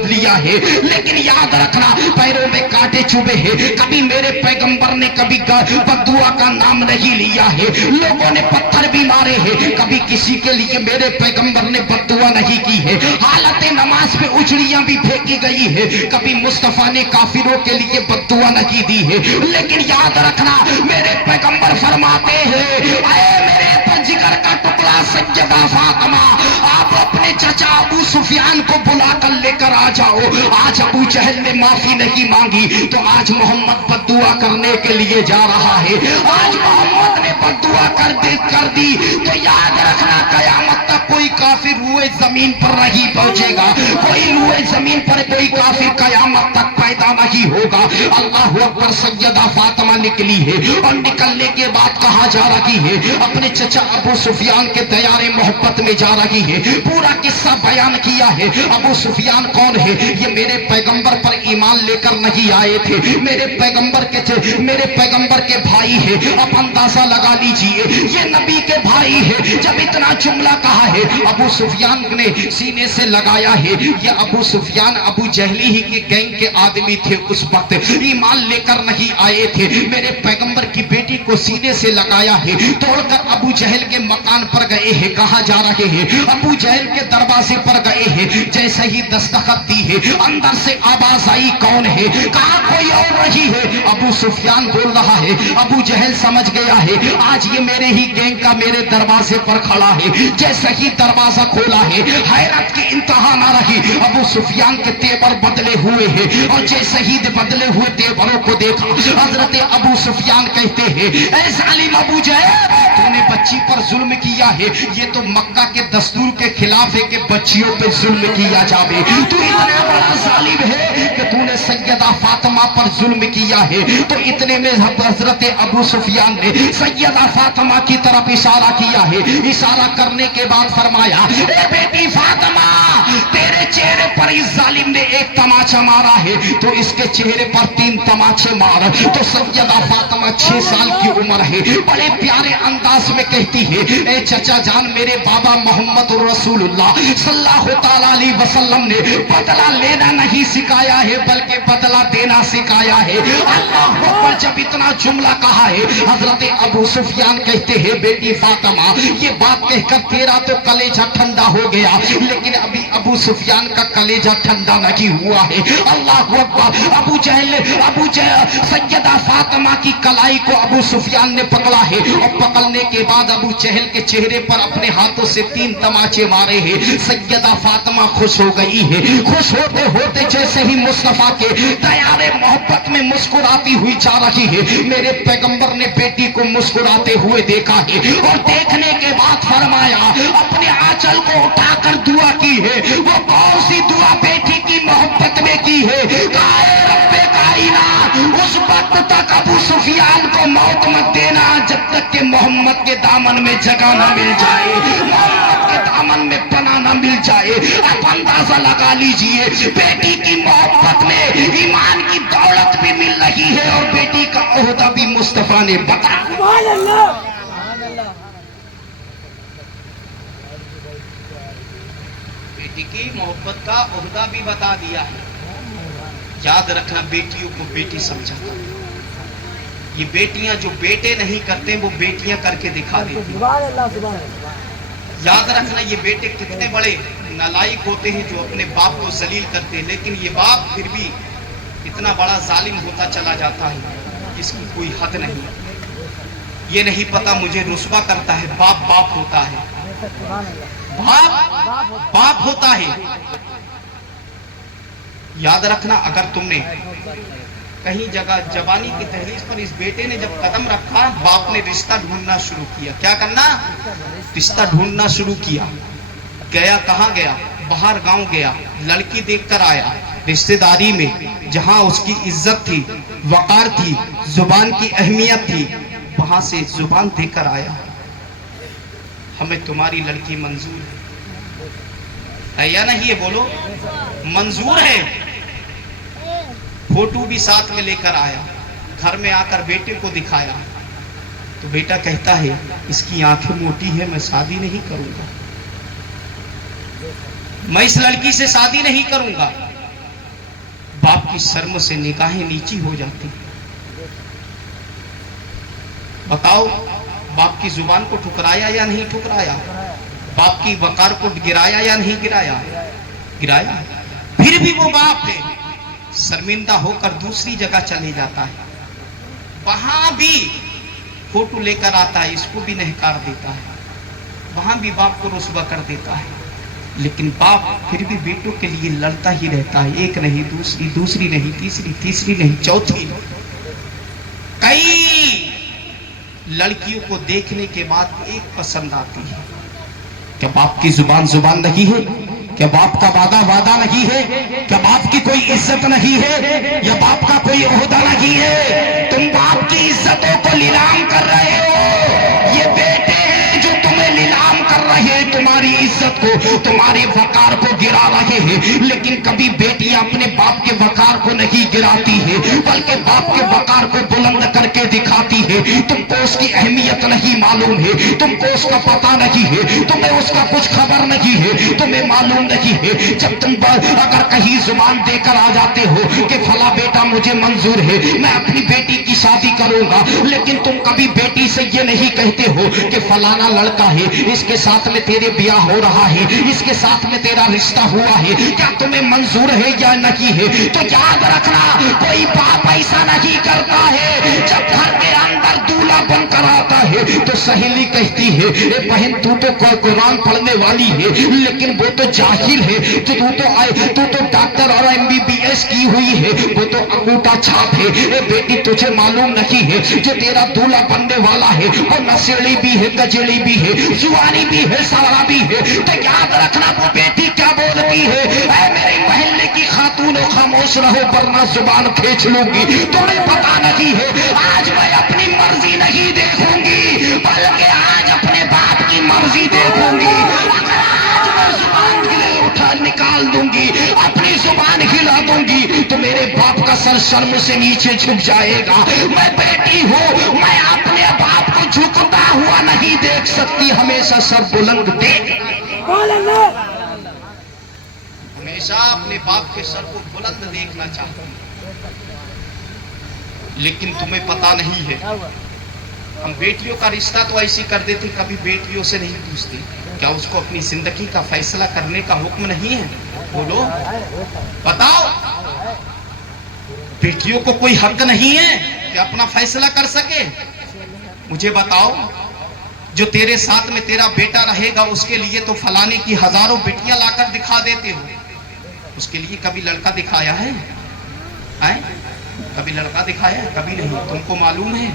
लिया है, लेकिन याद रखना पैरों में कांटे चुभे हैं, कभी मेरे पैगंबर ने कभी बद्दुआ का नाम नहीं लिया है। लोगों ने पत्थर भी मारे हैं, कभी किसी के लिए मेरे पैगंबर ने बद्दुआ नहीं की है। हालत नमाज में उजड़ियां भी फेंकी गई है, कभी मुस्तफा ने काफिरों के लिए बद्दुआ नहीं दी है। लेकिन याद रखना, मेरे पैगंबर फरमाते हैं, ऐ मेरे जिगर का टुकड़ा सैयदा फातिमा, आप अपने चचा अबू सुफियान को बुला कर लेकर आ जाओ। आज अबू जहल ने माफी नहीं मांगी तो आज मोहम्मद बद्दुआ करने के लिए जा रहा है। आज मोहम्मद ने बद्दुआ कर दी तो याद रखना, कयामत तक कोई काफिर रूए जमीन पर नहीं पहुंचेगा, कोई रूए जमीन पर कोई काफिर कयामत तक पैदा नहीं होगा। अल्लाह अकबर। सैयदा फातिमा निकली है और निकलने के बाद कहा जा रही है, अपने चचा अबू सुफियान के दयारे मोहब्बत में जा रही है। पूरा किस्सा बयान किया है। अबू सुफियान कौन है? ये मेरे पैगंबर पर ईमान लेकर नहीं आए थे, मेरे पैगंबर के भाई है। अब अंदाजा लगा लीजिए, ये नबी के भाई है। जब इतना जुमला कहा है, अबू सुफियान ने सीने से लगाया है। ये अबू सुफियान अबू जहली ही के गैंग के आदमी थे, उस वक्त ईमान लेकर नहीं आए थे। मेरे पैगंबर की बेटी को सीने से लगाया है, तोड़कर अबू जहल के मकान पर गए हैं। कहां जा रहे हैं? अबू जहल के दरवाजे पर गए हैं। जैसे ही दस्तखत दी है, अंदर से आवाज आई, कौन है? कहा कोई और नहीं है। अबू सुफियान बोल रहा है। अबू जहल समझ गया है, आज ये मेरे ही गैंग का मेरे दरवाजे पर खड़ा है। जैसे ही दरवाजा खोला है, हैरत की इंतहा ना रही। अबू सुफियान के तेवर बदले हुए हैं और जैसे ही बदले हुए तेवरों को देखा, हजरत अबू सुफियान कहते हैं, ऐ जालिम अबू जहल, तूने बच्ची पर जुल्म किया है। ये तो मक्का के दस्तूर के खिलाफ है कि बच्चियों पे जुल्म किया जावे। तू इतना बड़ा जालिम है कि तूने सैयदा फातिमा पर जुल्म किया है। तो इतने में हजरत अबू सुफियान ने सैयदा फातिमा की तरफ इशारा किया है। इशारा करने के बाद फरमाया, ए बेटी फातिमा, तेरे चेहरे पर इस जालिम ने एक तमाचा मारा है, तो इसके चेहरे पर 3 तमाचे मार। तो सैयदा फातिमा 6 साल की उम्र है, बड़े प्यारे अंदाज आवाज में कहती है, ए चचा जान, मेरे बाबा मोहम्मद रसूलुल्लाह सल्लल्लाहु ताला अलैहि वसल्लम ने बदला लेना नहीं सिखाया है बल्कि बदला देना सिखाया है। अल्लाह अकबर। जब इतना जुमला कहा है, हजरत अबू सुफियान कहते हैं, बेटी फातिमा, ये बात कहकर तेरा तो कलेजा ठंडा हो गया, लेकिन अभी अबू सुफियान का कलेजा ठंडा नहीं हुआ है। अल्लाह अकबर। अबू जहल सैयदा फातिमा की कलाई को अबू सुफियान ने पकड़ा है और पकड़ने के बाद अबू जहल के चेहरे पर अपने हाथों से 3 तमाचे मारे हैं। सैयदा फातिमा खुश हो गई है। खुश होते होते जैसे ही मुस्तफा के दयारे मोहब्बत में मुस्कुराती हुई जा रही है, मेरे पैगंबर ने बेटी को मुस्कुराते हुए देखा है और देखने के बाद फरमाया, अपने आंचल को उठाकर दुआ की है। वो कौन सी दुआ बेटी की मोहब्बत में की है? रब्बे कायना, उस वक्त तक अबू सुफियान को मौत मत देना जब तक कि मोहम्मद के दामन में जगह न मिल जाए, मोहम्मद के दामन में पना न मिल जाए। अब अंदाजा लगा लीजिए, बेटी की मोहब्बत में ईमान की दौलत भी मिल रही है और बेटी का ओहदा भी मुस्तफा ने बता। बेटी की मोहब्बत का ओहदा भी बता दिया है। याद रखना, बेटियों को बेटी समझा कर। ये बेटियां जो बेटे नहीं करते वो बेटियां करके दिखा देती हैं। याद रखना, ये बेटे कितने बड़े नालायक होते हैं जो अपने बाप को जलील करते हैं, लेकिन ये बाप फिर भी इतना बड़ा जालिम होता चला जाता है जिसकी कोई हद नहीं। ये नहीं पता मुझे रुस्वा करता है। बाप बाप होता है, बाप बाप होता है। याद रखना, अगर तुमने कहीं जगह जवानी की दहलीज पर इस बेटे ने जब कदम रखा, बाप ने रिश्ता ढूंढना शुरू किया। क्या करना? रिश्ता ढूंढना शुरू किया। गया, कहाँ गया? बाहर गांव गया, लड़की देखकर आया। रिश्तेदारी में जहां उसकी इज्जत थी, वकार थी, जुबान की अहमियत थी, वहां से जुबान देकर आया, हमें तुम्हारी लड़की मंजूर है या नहीं है? बोलो, मंजूर है। फोटो भी साथ में लेकर आया। घर में आकर बेटे को दिखाया तो बेटा कहता है, इसकी आंखें मोटी है, मैं शादी नहीं करूंगा, मैं इस लड़की से शादी नहीं करूंगा। बाप की शर्म से निगाहें नीची हो जाती। बताओ, बाप की जुबान को ठुकराया या नहीं ठुकराया? बाप की वकार को गिराया या नहीं गिराया? गिराया। फिर भी वो बाप है, शर्मिंदा होकर दूसरी जगह चले जाता है, वहां भी फोटो लेकर आता है, इसको भी नहकार देता है, वहां भी बाप को रुस्वा कर देता है। लेकिन बाप फिर भी बेटों के लिए लड़ता ही रहता है। एक नहीं दूसरी, दूसरी नहीं तीसरी, तीसरी नहीं चौथी। कई लड़कियों को देखने के बाद एक पसंद आती है। क्या बाप की जुबान जुबान नहीं है? क्या बाप का वादा वादा नहीं है? क्या बाप की कोई इज्जत नहीं है? या बाप का कोई ओहदा नहीं है? तुम बाप की इज्जतों को नीलाम कर रहे हो। ये बेटे हैं जो तुम्हें नीलाम कर रहे हैं, तुम्हारी इज्जत को, तुम्हारे वकार को गिरा रहे हैं। लेकिन कभी बेटियां अपने बाप के वकार को नहीं गिराती है, बल्कि बाप के वकार को बुलंद करके दिखाती है। तुमको उसकी अहमियत नहीं मालूम है, तुमको उसका पता नहीं है, तुम्हें उसका कुछ खबर नहीं है, तुम्हें मालूम नहीं है। जब तुम अगर कहीं जुबान देकर आ जाते हो कि फला बेटा मुझे मंजूर है, मैं अपनी बेटी की शादी करूंगा, लेकिन तुम कभी बेटी से ये नहीं कहते हो कि फलाना लड़का है, इसके साथ में तेरे ब्याह हो रहा है, इसके साथ में तेरा रिश्ता हुआ है, क्या तुम्हें मंजूर है या नहीं है? तो याद रखना, कोई बाप ऐसा नहीं करता है। जब घर के अंदर दूल्हा बनकर आता है तो सहेली कहती है, ए बहन तू तो कुरान पढ़ने वाली है, लेकिन वो तो जाहिल है, तू तो डॉक्टर और MBBS की हुई है, वो तो अंगूठा छाप है। ए बेटी तुझे मालूम नहीं है जो तेरा दूल्हा बनने वाला है वो नशेड़ी भी है, गजेड़ी भी है, जुआनी भी है, सारा भी है। तो याद रखना, वो बेटी क्या बोलती है, ऐ मेरे महल्ले की खातूनों खामोश रहो वरना जुबान खींच लूंगी। तुम्हें पता नहीं है, आज मैं अपनी मर्जी नहीं देखूंगी, बल्कि आज अपने बाप की मर्जी देखूंगी। अगर आज मैं जुबान हिले उठा निकाल दूंगी, अपनी जुबान हिला दिला दूंगी तो मेरे बाप का सर शर्म से नीचे झुक जाएगा। मैं बेटी हूँ, मैं अपने बाप को झुकता हुआ नहीं देख सकती, हमेशा सर बुलंद देख, हमेशा अपने बाप के सर को बुलंद देखना चाहती हूँ। लेकिन तुम्हें पता नहीं है, हम बेटियों का रिश्ता तो ऐसी कर देते, कभी बेटियों से नहीं पूछते क्या उसको अपनी जिंदगी का फैसला करने का हुक्म नहीं है? बोलो, बताओ, बेटियों को कोई हक नहीं है कि अपना फैसला कर सके? मुझे बताओ, जो तेरे साथ में तेरा बेटा रहेगा उसके लिए तो फलाने की हजारों बेटियां लाकर दिखा देते हो, उसके लिए कभी लड़का दिखाया है? कभी लड़का दिखाया है? कभी नहीं। तुमको मालूम है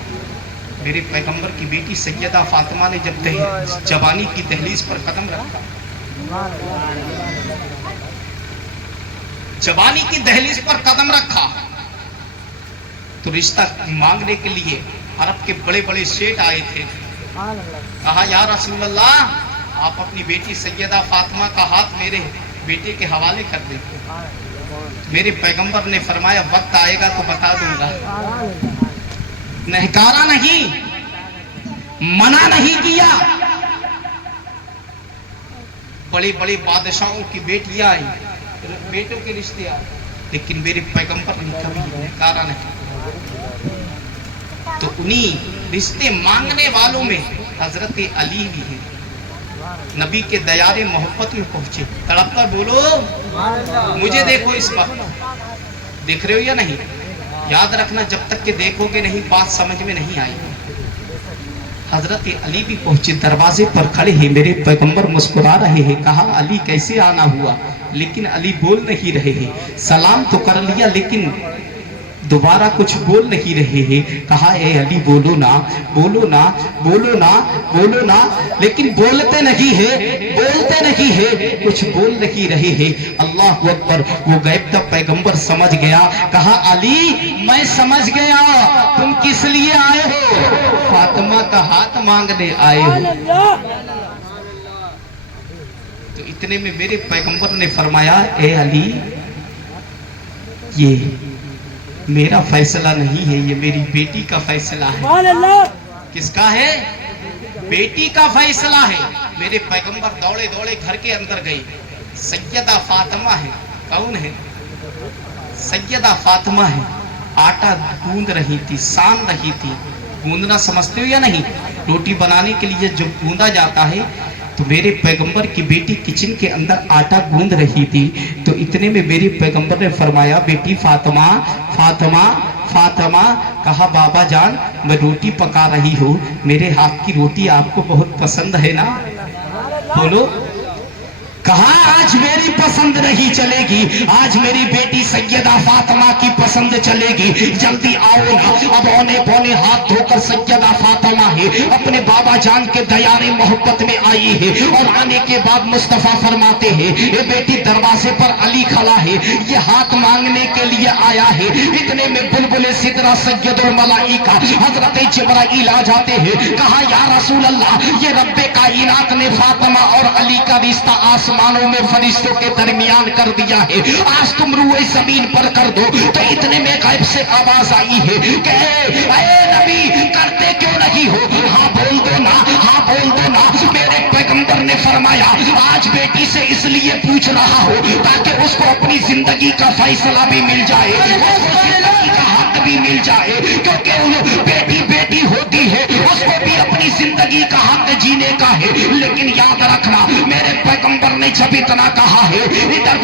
मेरे पैगंबर की बेटी सैयदा फातिमा ने जब जवानी की दहलीज पर कदम रखा, जवानी की दहलीज पर कदम रखा, तो रिश्ता मांगने के लिए अरब के बड़े बड़े सेठ आए थे। कहा, या रसूल अल्लाह, आप अपनी बेटी सैयदा फातिमा का हाथ मेरे बेटे के हवाले कर दें। मेरे पैगंबर ने फरमाया, वक्त आएगा तो बता दूंगा। नहकारा नहीं, मना नहीं किया। बड़े बड़े बादशाहों की बेटियां आई, बेटों के रिश्ते आए, लेकिन मेरे पैगंबर ने कभी नहकारा नहीं। तो उन्हीं रिश्ते मांगने वालों में हजरत अली भी है। नबी के दयारे मोहब्बत में पहुंचे, तड़प कर बोलो, मुझे देखो इस वक्त, देख रहे हो या नहीं? याद रखना, जब तक के देखोगे नहीं बात समझ में नहीं आई। हजरत अली भी पहुंचे, दरवाजे पर खड़े हैं, मेरे पैगंबर मुस्कुरा रहे हैं। कहा, अली कैसे आना हुआ? लेकिन अली बोल नहीं रहे हैं। सलाम तो कर लिया लेकिन दोबारा कुछ बोल नहीं रहे हैं। कहा, ए अली बोलो ना, बोलो ना, बोलो ना, बोलो ना, लेकिन बोलते नहीं है, बोलते नहीं है, कुछ बोल नहीं रहे हैं। अल्लाह अकबर, वो गैब का पैगंबर समझ गया। कहा, अली मैं समझ गया तुम किस लिए आए हो, फातिमा का हाथ मांगने आए हो। तो इतने में मेरे पैगंबर ने फरमाया, ए अली, ये मेरा फैसला नहीं है, ये मेरी बेटी का फैसला है। किसका है? बेटी का फैसला है। मेरे पैगंबर दौड़े दौड़े घर के अंदर गए। सैयदा फातिमा है। कौन है? सैयदा फातिमा है। आटा गूंद रही थी, सान रही थी। गूंदना समझते हो या नहीं? रोटी बनाने के लिए जो गूंदा जाता है, तो मेरे पैगंबर की बेटी किचन के अंदर आटा गूंद रही थी। तो इतने में मेरे पैगंबर ने फरमाया, बेटी फातिमा, फातिमा, फातिमा। कहा, बाबा जान, मैं रोटी पका रही हूँ, मेरे हाथ की रोटी आपको बहुत पसंद है ना? बोलो। कहा, आज मेरी पसंद नहीं चलेगी, आज मेरी बेटी सैयदा फातिमा की पसंद चलेगी। जल्दी आओ ना। अब औने पौने हाथ धोकर सैयदा फातिमा है अपने बाबा जान के दयारे मोहब्बत में आई है। और आने के बाद मुस्तफा फरमाते हैं, ये बेटी दरवाजे पर अली खड़ा है, ये हाथ मांगने के लिए आया है। इतने में बुलबुल सिदरा सैयदुल मलाइका हजरत जिब्राइल आ जाते हैं। कहा, या रसूल अल्लाह, ये रब्बे कायनात ने फातिमा और अली का रिश्ता आसमानों में फरिश्तों के दरमियान कर दिया है, आज तुम रुए जमीन पर कर दो। तो इतने में गैब से आवाज आई है कि ऐ नबी, करते क्यों नहीं हो? हाँ बोल दो ना, हाँ बोल दो ना। मेरे पैगंबर ने फरमाया, आज बेटी से इसलिए पूछ रहा हूँ ताकि उसको अपनी जिंदगी का फैसला भी मिल जाए, उसको जिंदगी का हक भी मिल जाए। क्योंकि बेटी बेटी होती है, उसको भी अपनी जिंदगी का हक जीने का है। लेकिन याद रखना, मेरे पैगंबर ने जब इतना कहा है, इधर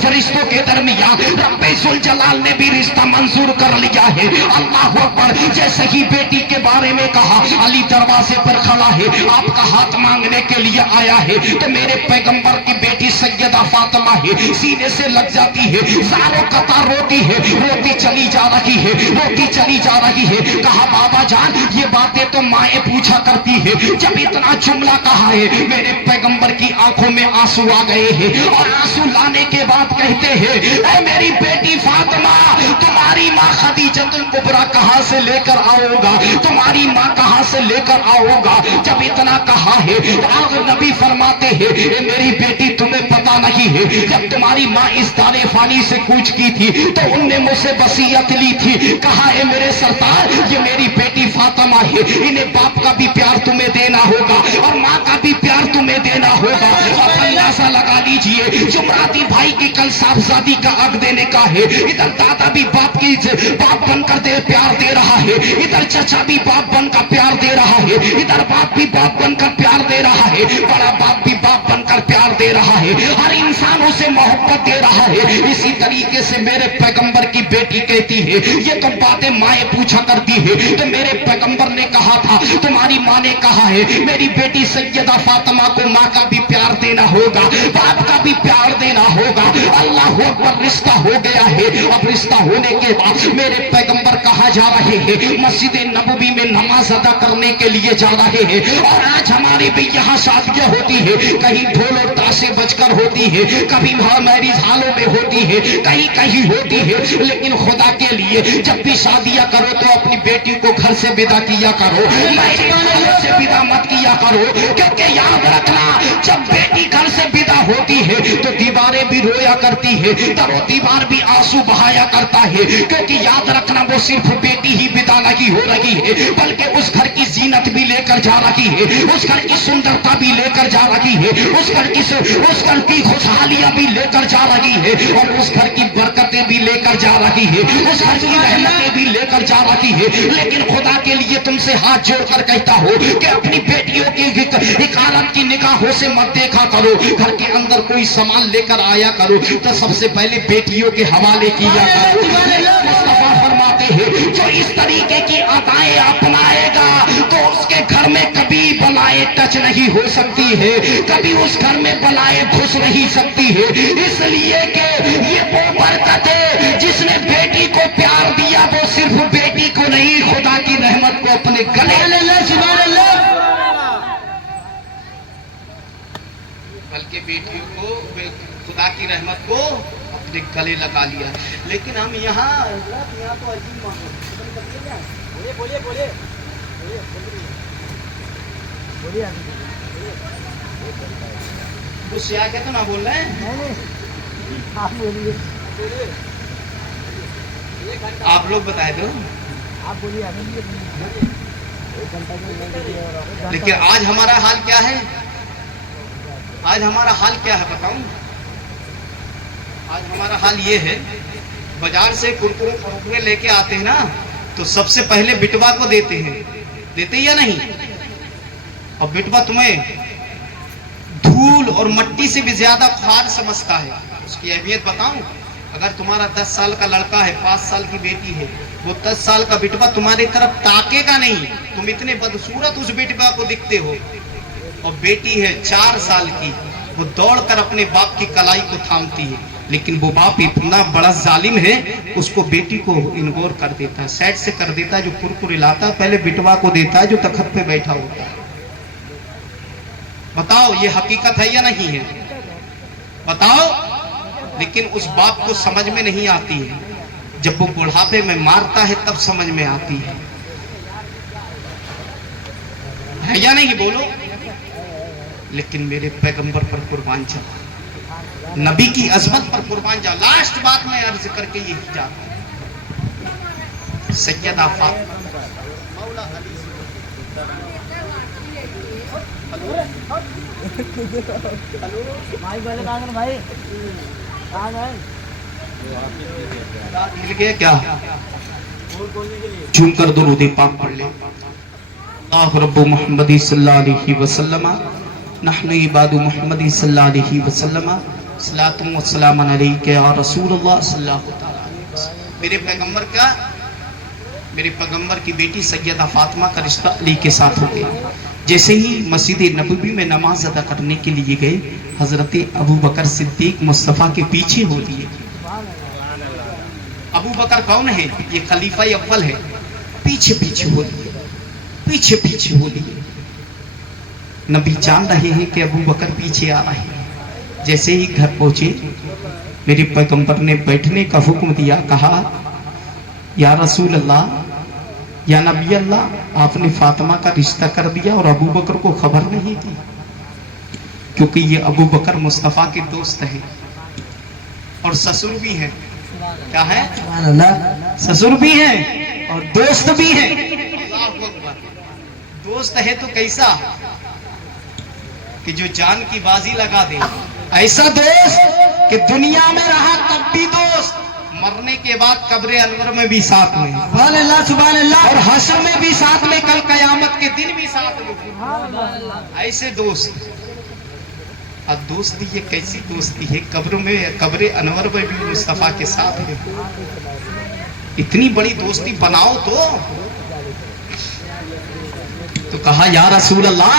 फरिश्तों के दरमियान रब्बे जुल जलाल ने भी रिश्ता मंजूर कर लिया है। अल्लाह अकबर। जैसे ही बेटी के बारे में कहा, अली दरवाजे पर खड़ा है, आपका हाथ मांगने के लिए आया है। तो मेरे पैगंबर की बेटी सैयदा फातिमा है, सीने से लग जाती है, सारों कतार रोती है, रोती चली जा रही है, रोती चली जा रही है। कहा, बाबा जान, ये बातें तो माएं पूछा करती है। जब इतना जुमला कहा है, मेरे पैगंबर की आंखों में आंसू आ गए हैं। और आंसू लाने के बाद कहते हैं, ऐ मेरी बेटी फातिमा, तुम्हारी माँ खदीजतुल कुबरा कहां से लेकर आओगा, तुम्हारी माँ कहां से लेकर आओगा। जब इतना कहा है, तो नबी फरमाते हैं, मेरी बेटी, तुम्हें पता नहीं है, जब तुम्हारी माँ इस दाने फानी से कूच की थी तो उनने मुझसे वसीयत ली थी, कहा है मेरे सरदार ये मेरी बेटी फातिमा है, इन्हें बाप का भी प्यार तुम्हें देना होगा और माँ का भी प्यार तुम्हें देना होगा। अब अंदाजा लगा लीजिए, जुमराती भाई की कल साहबजादी का हक देने का है, इधर दादा भी बाप बनकर प्यार दे रहा है, इधर चचा भी बाप बनकर प्यार दे रहा है, इधर बाप भी बाप बनकर प्यार दे रहा है, बड़ा बाप भी बाप बनकर प्यार दे रहा है, हर इंसान उसे मोहब्बत दे रहा है। इसी तरीके से मेरे पैगंबर की बेटी कहती है, ये तो बातें माएँ पूछा करती है, तो मेरे पैगंबर ने कहा था, तुम्हारी माँ ने कहा है मेरी बेटी सैयदा फातिमा को माँ का भी प्यार देना होगा, बाप का भी प्यार देना होगा। अल्लाह अकबर, रिश्ता हो गया है। अब रिश्ता होने के बाद मेरे पैगंबर कहाँ जा रहे हैं? मस्जिद नबवी में नमाज अदा करने के लिए जा रहे हैं। और आज हमारे भी यहाँ शादियां होती है, कहीं ढोल और ताशे बजकर होती है, कभी मैरिज हालों में होती है, कहीं कहीं होती है, लेकिन खुदा के लिए जब भी शादियां करो तो अपनी बेटी को घर से विदा किया करो, घर से विदा मत किया करो, क्योंकि याद रखना जब बेटी घर से विदा होती है तो दीवारें भी रोया करती है, दरो दीवार भी आंसू बहाया करता है, क्योंकि याद रखना वो सिर्फ बेटी ही विदा नहीं हो रही है, बल्कि उस घर की जीनत भी लेकर जा रही है, उस घर की सुंदरता भी लेकर जा रही है, उस घर की खुशहालियां भी लेकर जा रही है, और उस घर की बरकतें भी लेकर जा रही है, उस घर की रहमतें भी लेकर जा रही है। लेकिन खुदा के लिए तुमसे हाथ जोड़कर कहता हो कि अपनी बेटियों की हिकारत की निगाहों से मत देखा करो, घर के अंदर कोई सामान लेकर आया करो तो सबसे पहले बेटियों के हवाले किया करो। मुस्तफा फरमाते हैं जो इस तरीके की अदाएं अपनाएगा तो उसके घर में कभी बलाएं टच नहीं हो सकती है, कभी उस घर में बलाएं घुस नहीं सकती है, इसलिए कि ये वो बरकत है जिसने बेटी को प्यार दिया वो सिर्फ बेटी को नहीं खुदा की रहमत को अपने गले बल्कि बेटियों को खुदा की रहमत को अपने गले लगा लिया। लेकिन हम यहाँ तो अजीब गुस्से आके तो ना बोल रहे हैं, आप बोलिए, आप लोग बताए दो। आप बोलिए, लेकिन आज हमारा हाल क्या है? आज हमारा हाल क्या है बताऊं? आज हमारा हाल ये है, बाजार से कुरकुरे फुरकुरे लेके आते हैं ना तो सबसे पहले बिटवा को देते हैं, देते या नहीं? और बिटवा तुम्हें धूल और मट्टी से भी ज्यादा ख्वार समझता है। उसकी अहमियत बताऊं, अगर तुम्हारा 10 साल का लड़का है, 5 साल की बेटी है, वो 10 साल का बिटवा तुम्हारी तरफ ताकेगा नहीं, तुम इतने बदसूरत उस बिटवा को दिखते हो। और बेटी है 4 साल की, वो दौड़कर अपने बाप की कलाई को थामती है, लेकिन वो बाप इतना बड़ा जालिम है, उसको बेटी को इग्नोर कर देता है, साइड से कर देता है। जो कुरकुरे लाता है पहले बिटवा को देता है जो तखत पे बैठा होता है। बताओ ये हकीकत है या नहीं है? बताओ। लेकिन उस बाप को समझ में नहीं आती है, जब वो बुढ़ापे में मारता है तब समझ में आती है या नहीं? बोलो। लेकिन मेरे पैगंबर पर कुर्बान जाओ, नबी की अजमत पर कुर्बान जाओ। लास्ट बात मैं अर्ज करके यही जाता हूं, सैयदा फातिमा भाई कहाँ गए? मिल गया क्या? झूम कर दुरूद पाक पढ़ ले। अल्लाह रब्बु मुहम्मदी सल्लल्लाहु अलैहि वसल्लम नहनु इबादु मुहम्मदी सल्लल्लाहु अलैहि वसल्लम सलातुम व सलामुन अलैका या रसूलल्लाह सल्लल्लाहु अलैहि वसल्लम। मेरे पैगंबर की बेटी सैयदा फातिमा का रिश्ता अली के साथ हो गया। जैसे ही मस्जिद नबवी में नमाज अदा करने के लिए गए, हजरत अबू बकर सिद्दीक मुस्तफ़ा के पीछे हो लिए। अबू बकर कौन है? ये खलीफा अव्वल है। पीछे पीछे हो लिए, पीछे पीछे हो लिए। नबी जान रहे हैं कि अबू बकर पीछे आ रहे हैं। जैसे ही घर पहुंचे, मेरे पैगंबर ने बैठने का हुक्म दिया, कहा या रसूल अल्लाह, या नबी अल्लाह, आपने फातिमा का रिश्ता कर दिया और अबू बकर को खबर नहीं थी। क्योंकि ये अबू बकर मुस्तफ़ा के दोस्त हैं और ससुर भी हैं। क्या है? सुभान अल्लाह। ससुर भी हैं और दोस्त भी हैं। अल्लाहू अकबर। दोस्त है तो कैसा कि जो जान की बाजी लगा दे, ऐसा दोस्त कि दुनिया में रहा तब भी दोस्त, मरने के बाद कब्र अनवर में भी साथ में, सुभान अल्लाह, सुभान अल्लाह। और हश्र में भी साथ में, कल कयामत के दिन भी साथ में। ऐसे दोस्त। और दोस्ती ये कैसी दोस्ती है? कब्र अनवर में भी मुस्तफा के साथ है। इतनी बड़ी दोस्ती बनाओ तो कहा या रसूल अल्लाह,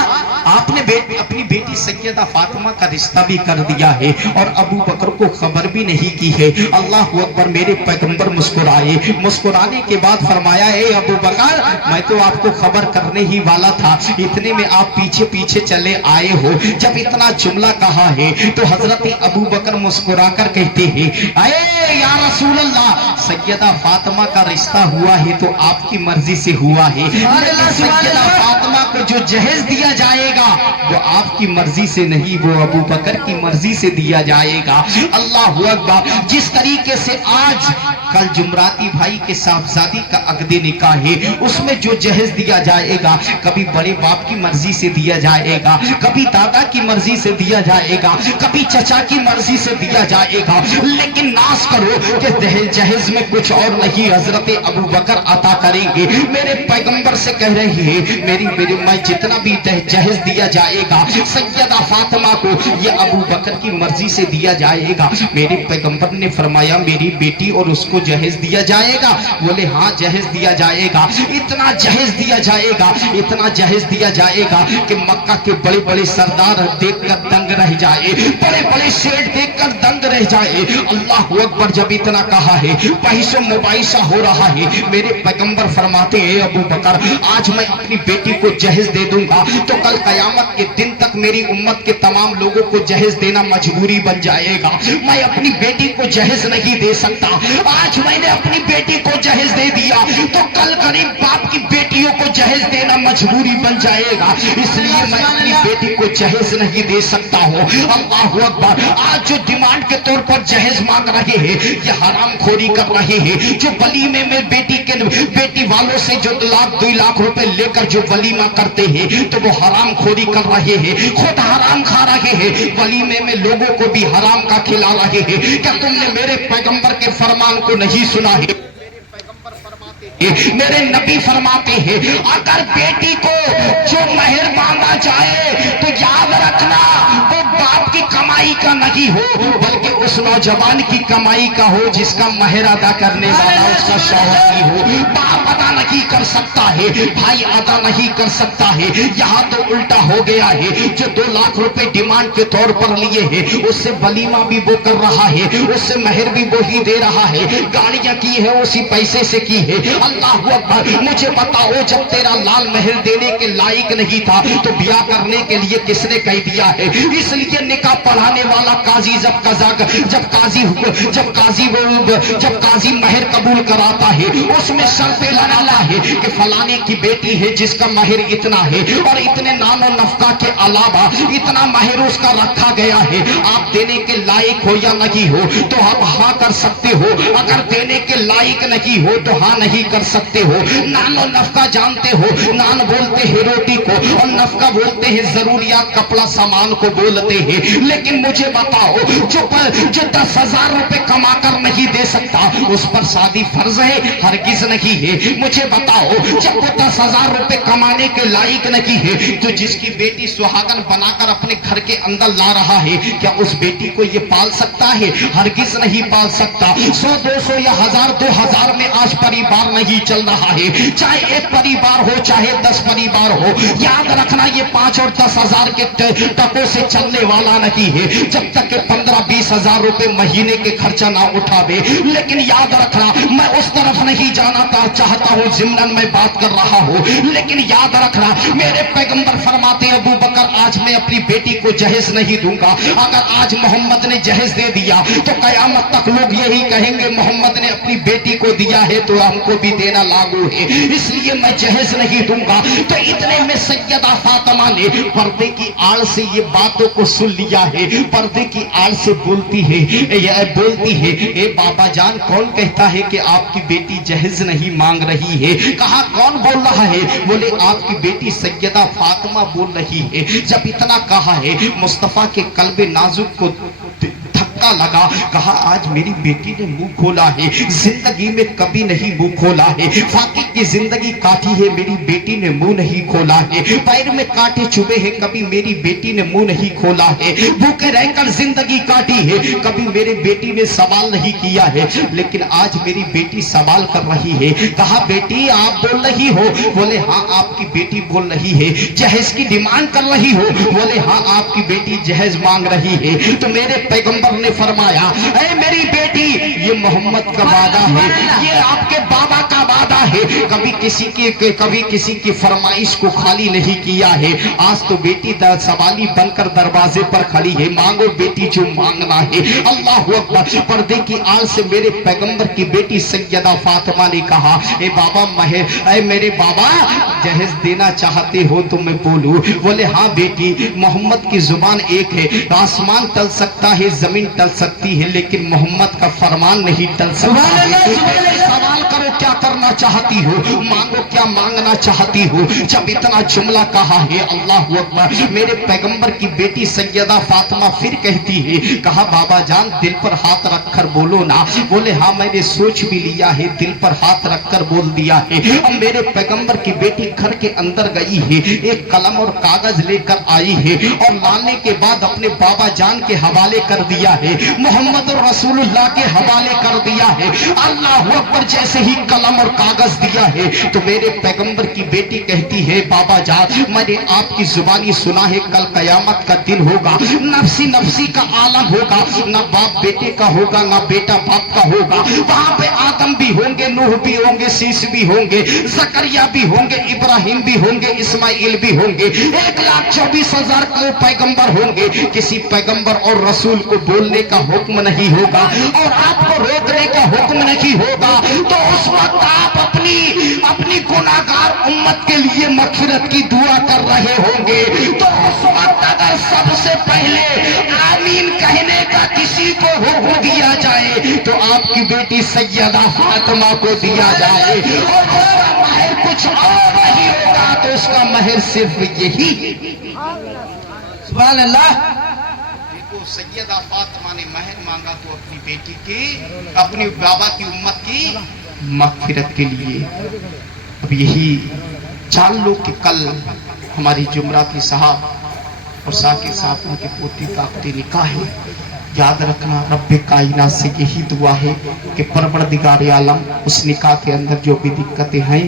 आपने अपनी बेटी सैयदा फातिमा का रिश्ता भी कर दिया है और अबू बकर को खबर भी नहीं की है। अल्लाह अकबर। मेरे पैगंबर मुस्कुराए। मुस्कुराने के बाद फरमाया, ए अबू बकर, मैं तो आपको खबर करने ही वाला था, इतने में आप पीछे पीछे चले आए हो। जब इतना जुमला कहा है तो हजरत अबू बकर मुस्कुरा कर कहते हैं, अरे या रसूल अल्लाह, सैयदा फातिमा का रिश्ता हुआ है तो आपकी मर्जी से हुआ है, लेकिन सैयदा फातिमा को जो जहेज दिया जाएगा वो आपकी मर्जी से नहीं, वो अबू बकर की मर्जी से दिया जाएगा। अल्लाह अकबर। जिस तरीके से आज कल जुमराती भाई के साहबजादी का अक़दे निकाह है, उसमें जो जहेज दिया जाएगा कभी बड़े बाप की मर्जी से दिया जाएगा, कभी दादा की मर्जी से दिया जाएगा, कभी चचा की मर्जी से दिया जाएगा, लेकिन नाश करो कि जहेज में कुछ और नहीं, हजरत अबू बकर अता करेंगे। मेरे पैगंबर से कह रही है, मेरी मैं जितना भी जहेज दिया जाएगा सैयदा फातिमा को, ये अबू बकर की मर्जी से दिया जाएगा। मेरे पैगंबर ने फरमाया, मेरी बेटी और उसको जहेज दिया जाएगा? बोले हाँ, जहेज दिया जाएगा। इतना जहेज दिया जाएगा, इतना जहेज दिया जाएगा कि मक्का के बड़े बड़े सरदार देखकर दंग रह जाए, बड़े बड़े शेर देखकर दंग रह जाए। अल्लाह अकबर। जब इतना कहा है, बहिशो मुबाइशा हो रहा है। मेरे पैगंबर फरमाते हैं, अबू बकर, आज मैं अपनी बेटी को जहेज दे दूंगा तो कल कयामत के दिन तक मेरी उम्मत के तमाम लोगों को जहेज देना मजबूरी बन जाएगा। मैं अपनी बेटी को जहेज नहीं दे सकता। आज मैंने अपनी बेटी को जहेज दे दिया तो कल गरीब बाप की बेटियों को जहेज देना मजबूरी बन जाएगा, इसलिए मैं अपनी बेटी को जहेज नहीं दे सकता हूँ। अल्लाह अकबर। आज जो डिमांड के तौर पर जहेज मांग रहे हैं, ये हराम खोरी कर रहे हैं। जो वलीमे में बेटी वालों से जो 2 लाख रुपए लेकर जो वलीमा करते हैं तो वो हराम खोरी कर रहे हैं, खुद हराम खा रहे हैं, वलीमे में लोगों को भी हराम का खिला रहे हैं। क्या तुमने मेरे पैगंबर के फरमान को नहीं सुना है? मेरे नबी फरमाते हैं, अगर बेटी को जो महर मांगा जाए तो याद रखना वो बाप की कमाई का नहीं हो, बल्कि उस नौजवान की कमाई का हो जिसका महर अदा करने वाला उसका शौहर ही हो। बाप अदा नहीं कर सकता है, भाई अदा नहीं कर सकता है। यहाँ तो उल्टा हो गया है, जो 2 लाख रुपए डिमांड के तौर पर लिए हैं उससे वलीमा भी वो कर रहा है, उससे महर भी वो ही दे रहा है, गाड़ियां की है उसी पैसे से की है। अल्लाह अकबर। मुझे बताओ, जब तेरा लाल महर देने के लायक नहीं था तो ब्याह करने के लिए किसने कह दिया है? इसलिए निकाह पढ़ाने वाला काजी जब काजी महर कबूल कराता है उसमें शर्त लगाना है कि फलाने की बेटी है जिसका महर इतना है और इतने नाम और नफका के अलावा इतना महर उसका रखा गया है, आप देने के लायक हो या नहीं हो तो आप हाँ कर सकते हो, अगर देने के लायक नहीं हो तो हाँ नहीं कर सकते हो। नान और नफका जानते हो, नान बोलते हैं रोटी को और नफका बोलते हैं जरूरियात कपड़ा सामान को बोलते हैं। लेकिन मुझे बताओ, जो 10,000 रुपए कमा कर नहीं दे सकता उस पर शादी फर्ज है? हरगिज नहीं है। मुझे बताओ, जब वो 10,000 रुपए कमाने के लायक नहीं है तो जिसकी बेटी सुहागन बनाकर अपने घर के अंदर ला रहा है, क्या उस बेटी को ये पाल सकता है? हरगिज नहीं पाल सकता। 100, 200 या 1000, 2000 में आज परिवार नहीं चल रहा है, चाहे एक परिवार हो चाहे 10 परिवार हो। याद रखना, ये 5 और 10 हजार के टकों से चलने वाला नहीं है, जब तक के 15-20 हजार रुपए महीने के खर्चा ना उठावे। लेकिन याद रखना, मैं उस तरफ नहीं जाना चाहता हूँ, जिम्मन मैं बात कर रहा हूँ, लेकिन याद रखना मेरे पैगंबर फरमाते, अबू बकर आज मैं अपनी बेटी को जहेज नहीं दूंगा। अगर आज मोहम्मद ने जहेज दे दिया तो कयामत तक लोग यही कहेंगे मोहम्मद ने अपनी बेटी को दिया है तो हमको भी देना लागू है, इसलिए मैं जहेज नहीं दूंगा। तो इतने में सैयदा फातिमा ने पर्दे की आड़ से ये बातों को सुन लिया है। पर्दे की आड़ से बोलती है ए बाबा जान, कौन कहता है कि आपकी बेटी जहेज नहीं मांग रही है? कहा कौन बोल रहा है? बोले आपकी बेटी सैयदा फातिमा बोल रही है। जब इतना कहा है, मुस्तफा के कल्बे नाजुक को धक्का लगा। कहा आज मेरी बेटी ने मुंह खोला है, जिंदगी में कभी नहीं मुंह खोला है। फाकी की जिंदगी काटी है, मेरी बेटी ने मुंह नहीं खोला है। पैर में कांटे चुभे हैं, कभी मेरी बेटी ने मुंह नहीं खोला है। भूखे रहकर जिंदगी काटी है, कभी मेरी बेटी ने सवाल नहीं किया है, लेकिन आज मेरी बेटी सवाल कर रही है। कहा बेटी आप बोल रही हो? बोले हाँ आपकी बेटी बोल रही है। जहेज की डिमांड कर रही हो? बोले हाँ आपकी बेटी जहेज मांग रही है। तो मेरे पैगंबर ने फरमाया, ऐ मेरी बेटी, ये मोहम्मद का वादा है, ये आपके बाबा का वादा है। कभी किसी की फरमाइश को खाली नहीं किया है। आज तो बेटी सवाली बनकर दरवाजे पर खड़ी है। मांगो बेटी जो मांगना है। अल्लाह अकबर। पर्दे की आड़ से मेरे पैगंबर की बेटी सैयदा फातिमा ने कहा, ए बाबा ऐ मेरे बाबा, जहेज देना चाहते हो तो मैं बोलूं? बोले हाँ बेटी, मोहम्मद की जुबान एक है। आसमान टल सकता है, जमीन टल सकती है, लेकिन मोहम्मद का फरमान नहीं टल सकता है। सवाल करो क्या करना चाहती हो, मांगो क्या मांगना चाहती हो। जब इतना जुमला कहा है, अल्लाह अकबर, मेरे पैगंबर की बेटी सैयदा फातिमा फिर कहती है, कहा बाबा जान दिल पर हाथ रखकर बोलो ना। बोले हाँ मैंने सोच भी लिया है, दिल पर हाथ रखकर बोल दिया है। अब मेरे पैगंबर की बेटी घर के अंदर गई है, एक कलम और कागज लेकर आई है और लाने के बाद अपने बाबा जान के हवाले कर दिया है, मोहम्मद रसूलुल्लाह के हवाले कर दिया है। अल्लाह अकबर। जैसे ही कलम और कागज दिया है तो मेरे पैगंबर की बेटी कहती है, बाबा जान मैंने आपकी जुबानी सुना है, कल कयामत का दिन होगा, नफसी नफसी का आलम होगा, ना बाप बेटे का होगा, ना बेटा बाप का होगा। वहां पे आदम भी होंगे, नूह भी होंगे, शीश भी होंगे, जकरिया भी होंगे, इब्राहिम भी होंगे, इस्माइल भी होंगे। 1,24,000 को पैगंबर होंगे। किसी पैगंबर और रसूल को बोलने का हुक्म नहीं होगा और आपको रोकने का हुक्म नहीं होगा। तो उस वक्त आप अपनी गुनाहगार उम्मत के लिए मग़फ़िरत की दुआ कर रहे होंगे। तो उस वक्त अगर सबसे पहले आमीन कहने का किसी को हुक्म दिया जाए तो आपकी बेटी सैयदा फातिमा को दिया जाए। और उसका महर कुछ और नहीं होगा, तो उसका महर सिर्फ यही। सुभान अल्लाह। देखो सैयदा फातिमा ने महर मांगा तो अपनी बेटी की, अपनी बाबा की उम्मत की मग़फ़िरत के लिए। अब यही जान लो कि कल हमारी जुमराती साहब और साकिब साहब उनके पोती का अक़दी निकाह है। याद रखना रब्बे कायनात से यही दुआ है कि परवरदिगार आलम उस निकाह के अंदर जो भी दिक्कतें हैं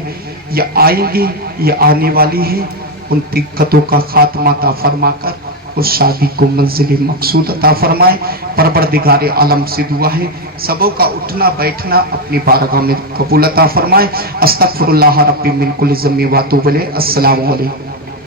ये आएंगी, ये आने वाली है, उन दिक्कतों का खात्मा अता फरमाकर उस शादी को मंजिल मकसूद अता फरमाए। परवरदिगार आलम से दुआ है सबों का उठना बैठना अपनी बारगाह में कबूल अता फरमाए। अस्तगफिरुल्लाह रब्बी मिन कुल्लि ज़म्बि व अतूबु इलैह। अस्सलामु अलैकुम।